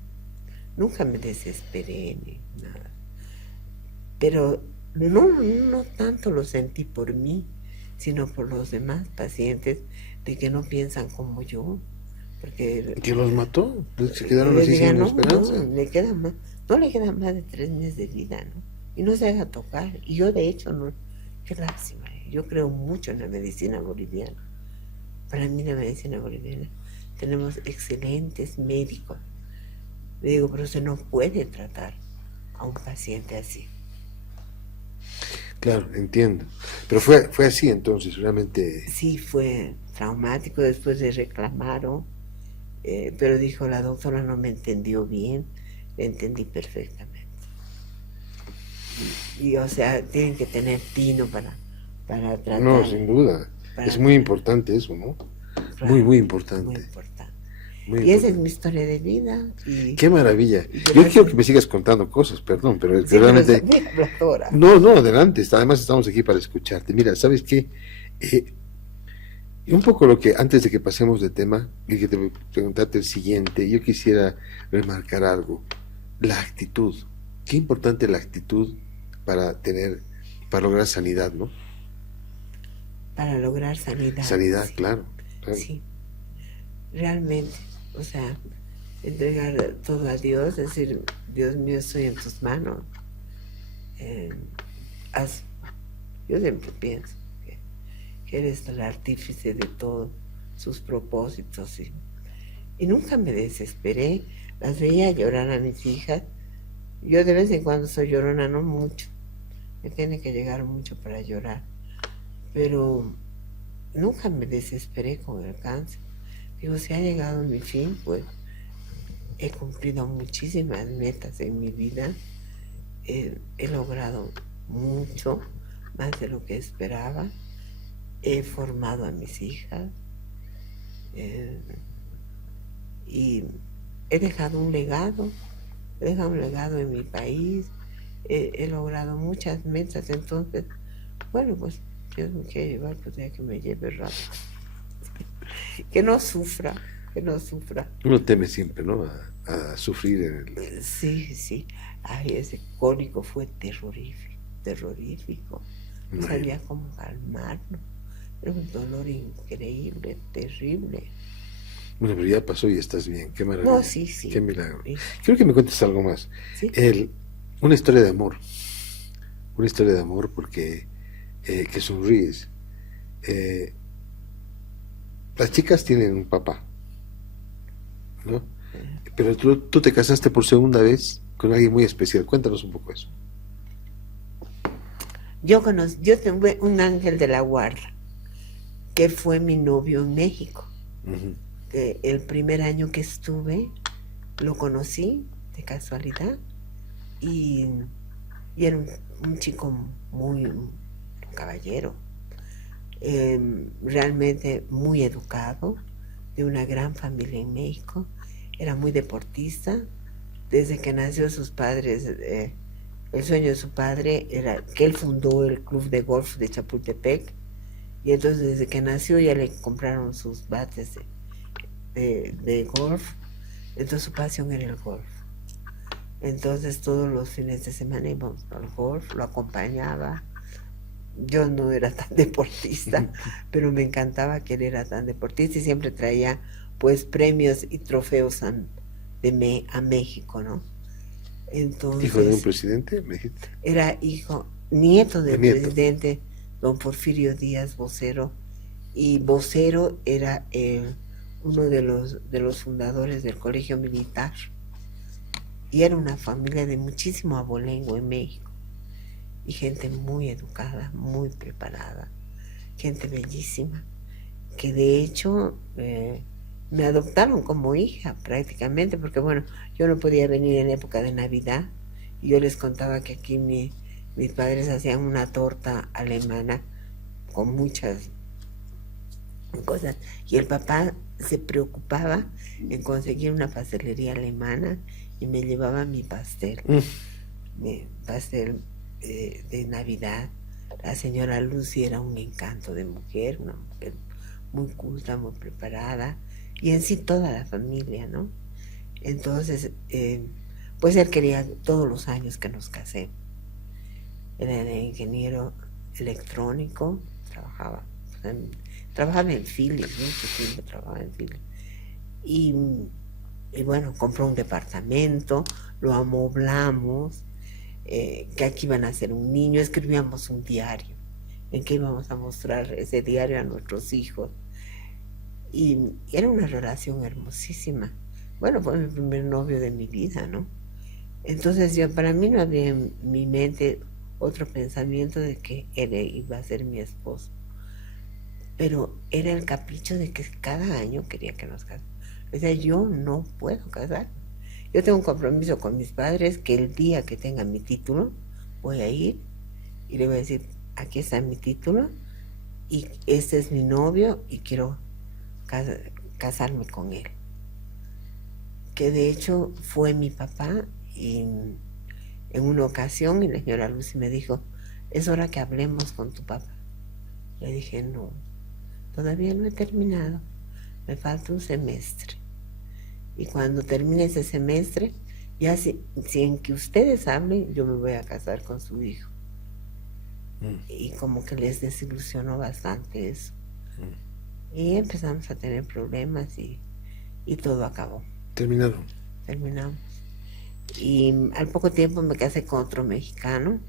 nunca me desesperé ni nada. Pero no tanto lo sentí por mí, sino por los demás pacientes de que no piensan como yo. Porque que los mató, se quedaron les así diga, sin no, esperanza. no le quedan más de 3 meses de vida, ¿no? Y no se haga tocar. Y yo, de hecho, no, qué lástima. Yo creo mucho en la medicina boliviana. Para mí, la medicina boliviana, tenemos excelentes médicos. Le digo, pero se no puede tratar a un paciente así. Claro, entiendo. Pero fue así entonces, realmente. Sí, fue traumático, después le reclamaron, pero dijo, la doctora no me entendió bien, le entendí perfectamente. Y o sea, tienen que tener tino para No, tratar, sin duda. Es para muy tratar, importante eso, ¿no? Muy, claro, muy muy importante. importante. Muy Y esa es mi importante. historia de vida Qué maravilla. y Yo quiero gracias. que me sigas contando cosas, perdón, pero Sí, pero realmente. soy habladora. No, no, adelante. Además estamos aquí para escucharte. Mira, ¿sabes qué? Eh, y un poco lo que, antes de que pasemos de tema, y que te preguntarte el siguiente, yo quisiera remarcar algo. La actitud. Qué importante la actitud para tener, para lograr sanidad, ¿no? Para lograr sanidad, Sanidad, sí, claro, claro. sí, realmente. O sea, entregar todo a Dios, decir, Dios mío, estoy en tus manos. Eh, haz- yo siempre pienso que eres el artífice de todos sus propósitos y nunca me desesperé. Las veía llorar a mis hijas. Yo de vez en cuando soy llorona, no mucho. Me tiene que llegar mucho para llorar. Pero nunca me desesperé con el cáncer. Digo, si ha llegado mi fin, pues he cumplido muchísimas metas en mi vida. He logrado mucho, más de lo que esperaba. He formado a mis hijas eh, y he dejado un legado en mi país, he logrado muchas metas, entonces, bueno, pues Dios me quiere llevar, pues ya que me lleve rápido, que no sufra, que no sufra. Uno teme siempre, ¿no? A sufrir en el... Sí, sí, ay, ese cólico fue terrorífico, terrorífico, no Imagino. sabía cómo calmarlo, era un dolor increíble, terrible. Bueno, pero ya pasó y estás bien. Qué No, maravilla. sí, Qué sí, milagro. sí, Quiero que me cuentes algo más. sí. El, una historia de amor. Una historia de amor porque que sonríes. Eh, las chicas tienen un papá, ¿no? Pero tú te casaste por segunda vez con alguien muy especial. Cuéntanos un poco eso. Yo tuve un ángel de la guarda, que fue mi novio en México. Ujú. Que el primer año que estuve, lo conocí de casualidad y, y era un chico muy, un caballero, realmente muy educado, de una gran familia en México, era muy deportista. Desde que nació sus padres, el sueño de su padre era que él fundó el club de golf de Chapultepec y entonces desde que nació ya le compraron sus bates de golf, entonces su pasión era el golf. Entonces todos los fines de semana íbamos al golf, lo acompañaba. Yo no era tan deportista, pero me encantaba que él era tan deportista y siempre traía pues premios y trofeos a México, ¿no? Hijo de un Entonces presidente, me dijiste. era nieto De del nieto. presidente don Porfirio Díaz Vocero, y Vocero era uno de los fundadores del Colegio Militar, y era una familia de muchísimo abolengo en México, y gente muy educada, muy preparada, gente bellísima, que de hecho me adoptaron como hija prácticamente, porque bueno, yo no podía venir en época de Navidad, y yo les contaba que aquí mis padres hacían una torta alemana con muchas cosas. Y el papá se preocupaba en conseguir una pastelería alemana y me llevaba mi pastel, mi pastel de Navidad. La señora Lucy era un encanto de mujer, una mujer muy culta, muy preparada, y en sí toda la familia, ¿no? Entonces, pues él quería todos los años que nos casemos. Él era ingeniero electrónico, trabajaba en Philips, mucho tiempo trabajaba en Philips. Y bueno, compró un departamento, lo amoblamos, que aquí iban a hacer un niño, escribíamos un diario en que íbamos a mostrar ese diario a nuestros hijos. Y era una relación hermosísima. Bueno, fue mi primer novio de mi vida, ¿no? Entonces para mí no había en mi mente otro pensamiento de que él iba a ser mi esposo. Pero era el capricho de que cada año quería que nos casáramos. O sea, yo no puedo casar. Yo tengo un compromiso con mis padres que el día que tenga mi título voy a ir y le voy a decir, aquí está mi título y este es mi novio y quiero casarme con él. Que de hecho fue mi papá y en una ocasión y la señora Lucy me dijo, es hora que hablemos con tu papá. Le dije, no, todavía no he terminado, me falta un semestre. Y cuando termine ese semestre, ya si en que ustedes hablen, yo me voy a casar con su hijo. Y como que les desilusionó bastante eso. Y empezamos a tener problemas y todo acabó. Terminaron. Terminamos. Y al poco tiempo me casé con otro mexicano,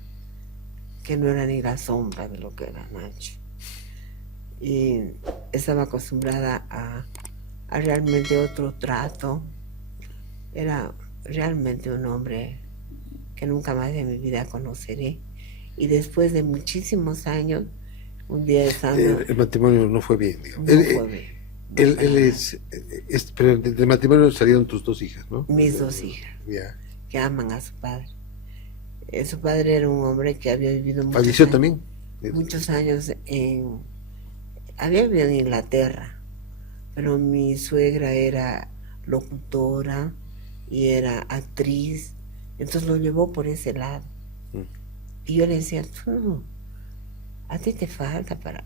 que no era ni la sombra de lo que era Nacho. Y estaba acostumbrada a realmente otro trato. Era realmente un hombre que nunca más en mi vida conoceré. Y después de muchísimos años, un día estando... El matrimonio no fue bien, digamos. No fue bien. Pero del matrimonio salieron tus dos hijas, ¿no? Mis dos hijas, Ya. que aman a su padre. Su padre era un hombre que había vivido ¿Falleció también? Muchos años había vivido en Inglaterra, pero mi suegra era locutora y era actriz, entonces lo llevó por ese lado. Y yo le decía, tú no, a ti te falta para...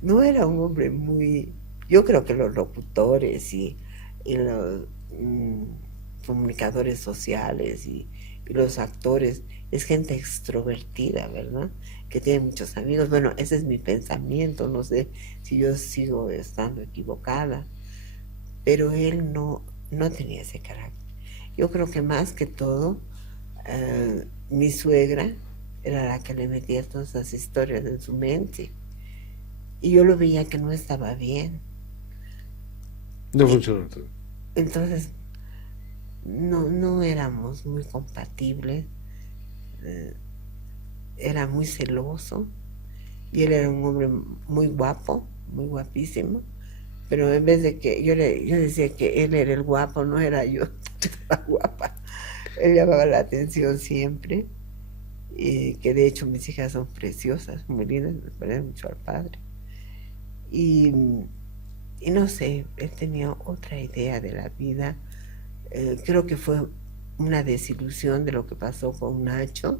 No era un hombre muy... Yo creo que los locutores y los comunicadores sociales y los actores es gente extrovertida, ¿verdad? Que tiene muchos amigos. Bueno, ese es mi pensamiento, no sé si yo sigo estando equivocada, pero él no tenía ese carácter. Yo creo que más que todo, mi suegra era la que le metía todas esas historias en su mente. Y yo lo veía que no estaba bien. No funcionó. Entonces, no éramos muy compatibles. Era muy celoso. Y él era un hombre muy guapo, muy guapísimo. Pero en vez de que yo decía que él era el guapo, no era yo la guapa. Él llamaba la atención siempre. Y que de hecho mis hijas son preciosas, muy lindas, me parecen mucho al padre. Y no sé, él tenía otra idea de la vida. Creo que fue una desilusión de lo que pasó con Nacho,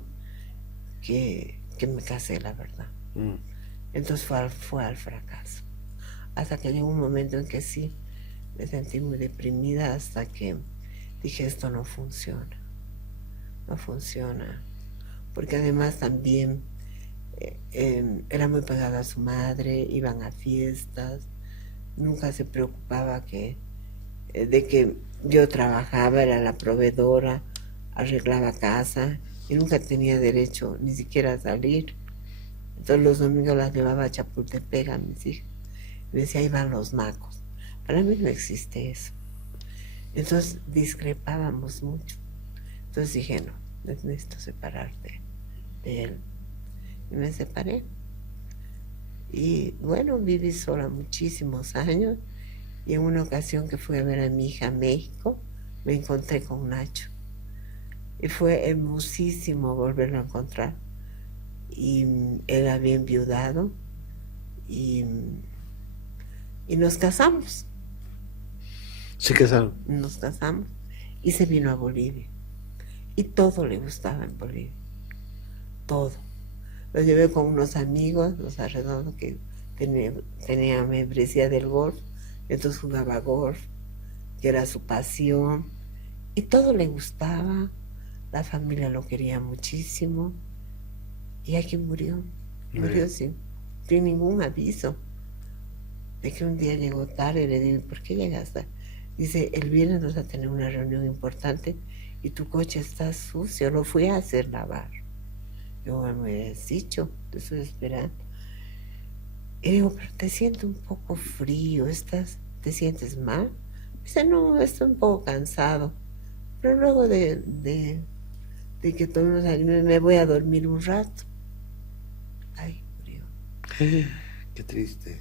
que me casé, la verdad. Entonces fue al fracaso. Hasta que llegó un momento en que sí, me sentí muy deprimida hasta que dije, esto no funciona. No funciona. Porque además también era muy pegada a su madre, iban a fiestas, nunca se preocupaba de que yo trabajaba, era la proveedora, arreglaba casa y nunca tenía derecho ni siquiera a salir. Entonces los domingos las llevaba a Chapultepec a mis hijas. Y decía, ahí van los macos. Para mí no existe eso. Entonces discrepábamos mucho. Entonces dije, no, necesito separarte de él. Y me separé. Y bueno, viví sola muchísimos años. Y en una ocasión que fui a ver a mi hija a México, me encontré con Nacho. Y fue hermosísimo volverlo a encontrar. Y él había enviudado y nos casamos. ¿Se casaron? Nos casamos y se vino a Bolivia. Y todo le gustaba en Bolivia. Todo. Lo llevé con unos amigos, los Arredondos, que tenían membresía del golf. Entonces jugaba golf, que era su pasión. Y todo le gustaba. La familia lo quería muchísimo. Y aquí murió. Murió sin ningún aviso. De que un día llegó tarde y le digo, ¿por qué llegaste? Dice, el viernes vas a tener una reunión importante y tu coche está sucio, lo fui a hacer lavar. Yo me he dicho, te estoy esperando. Y digo, pero te siento un poco frío, ¿te sientes mal? Dice, no, estoy un poco cansado. Pero luego de que tomemos me voy a dormir un rato. Ay, murió. Qué triste.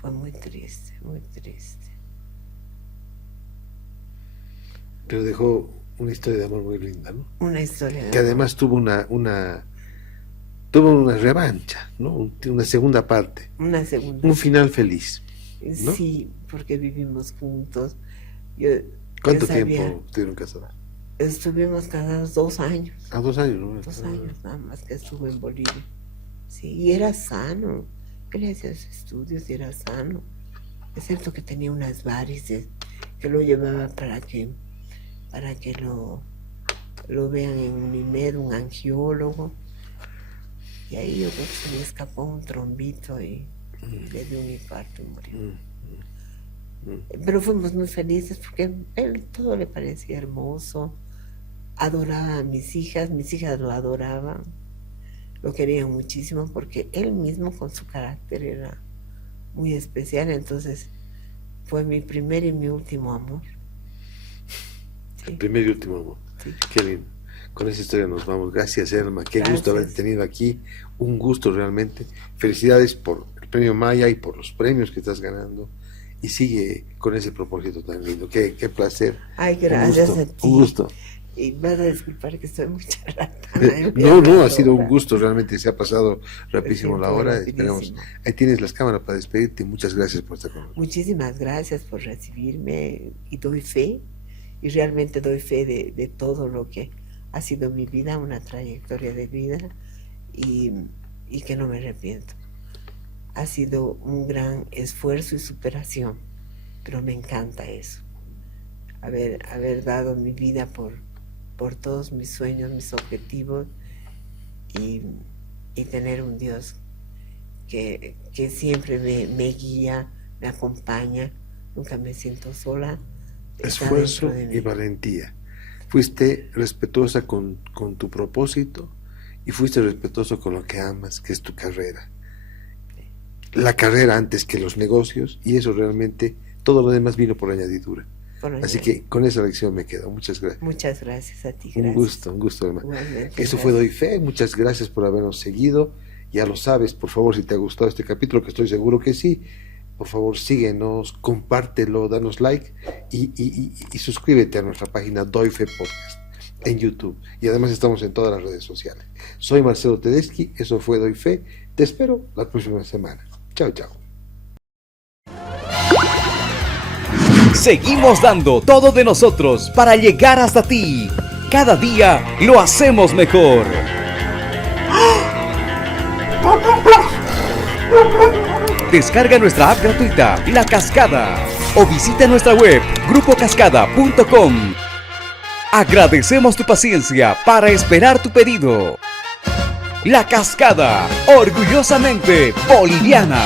Fue muy triste, muy triste. Pero dejó una historia de amor muy linda, ¿no? Una historia de que amor. además tuvo una revancha, ¿no? Una segunda parte, Una segunda. un final feliz, ¿no? Sí, porque vivimos juntos. ¿Cuánto yo sabía, tiempo estuvieron casados? Estuvimos casados 2 años. 2 años, ¿no? 2 años nada más que estuve en Bolivia. Sí, y era sano. Él hacía sus estudios y era sano. Excepto que tenía unas varices que lo llevaba para que lo vean en Unimed, un angiólogo. Y ahí yo creo que se le escapó un trombito y le dio un infarto y murió. Pero fuimos muy felices porque él todo le parecía hermoso. Adoraba a mis hijas lo adoraban, lo querían muchísimo porque él mismo con su carácter era muy especial. Entonces fue mi primer y mi último amor. Sí. El primer y último amor. Sí. Qué lindo. Con esa historia nos vamos. Gracias, Elma. Qué Gracias. gusto haberte tenido aquí. Un gusto realmente. Felicidades por el premio Maya y por los premios que estás ganando. Y sigue con ese propósito tan lindo. Qué placer. Ay, gracias a ti. Un gusto. Y vas a disculpar que estoy muy charlatana. No, ha sido un gusto. Realmente se ha pasado rapidísimo la hora. Rapidísimo. Esperamos. Ahí tienes las cámaras para despedirte. Muchas gracias por estar con nosotros. Muchísimas gracias por recibirme y doy fe. Y realmente doy fe de todo lo que ha sido mi vida, una trayectoria de vida, y que no me arrepiento. Ha sido un gran esfuerzo y superación, pero me encanta eso. Haber dado mi vida por todos mis sueños, mis objetivos, y tener un Dios que siempre me guía, me acompaña, nunca me siento sola. Esfuerzo y valentía. Fuiste respetuosa con tu propósito y fuiste respetuoso con lo que amas, que es tu carrera. La carrera antes que los negocios, y eso realmente, todo lo demás vino por añadidura. Así que con esa lección me quedo. Muchas gracias. Muchas gracias a ti. Gracias. Un gusto, hermano. Igualmente, Eso fue Doy Fe. Muchas gracias por habernos seguido. Ya lo sabes, por favor, si te ha gustado este capítulo, que estoy seguro que sí, por favor síguenos, compártelo, danos like y suscríbete a nuestra página Doy Fe Podcast en YouTube. Y además estamos en todas las redes sociales. Soy Marcelo Tedeschi, eso fue Doy Fe. Te espero la próxima semana. Chao, chao. Seguimos dando todo de nosotros para llegar hasta ti. Cada día lo hacemos mejor. Descarga nuestra app gratuita, La Cascada, o visita nuestra web, grupocascada.com. Agradecemos tu paciencia para esperar tu pedido. La Cascada, orgullosamente boliviana.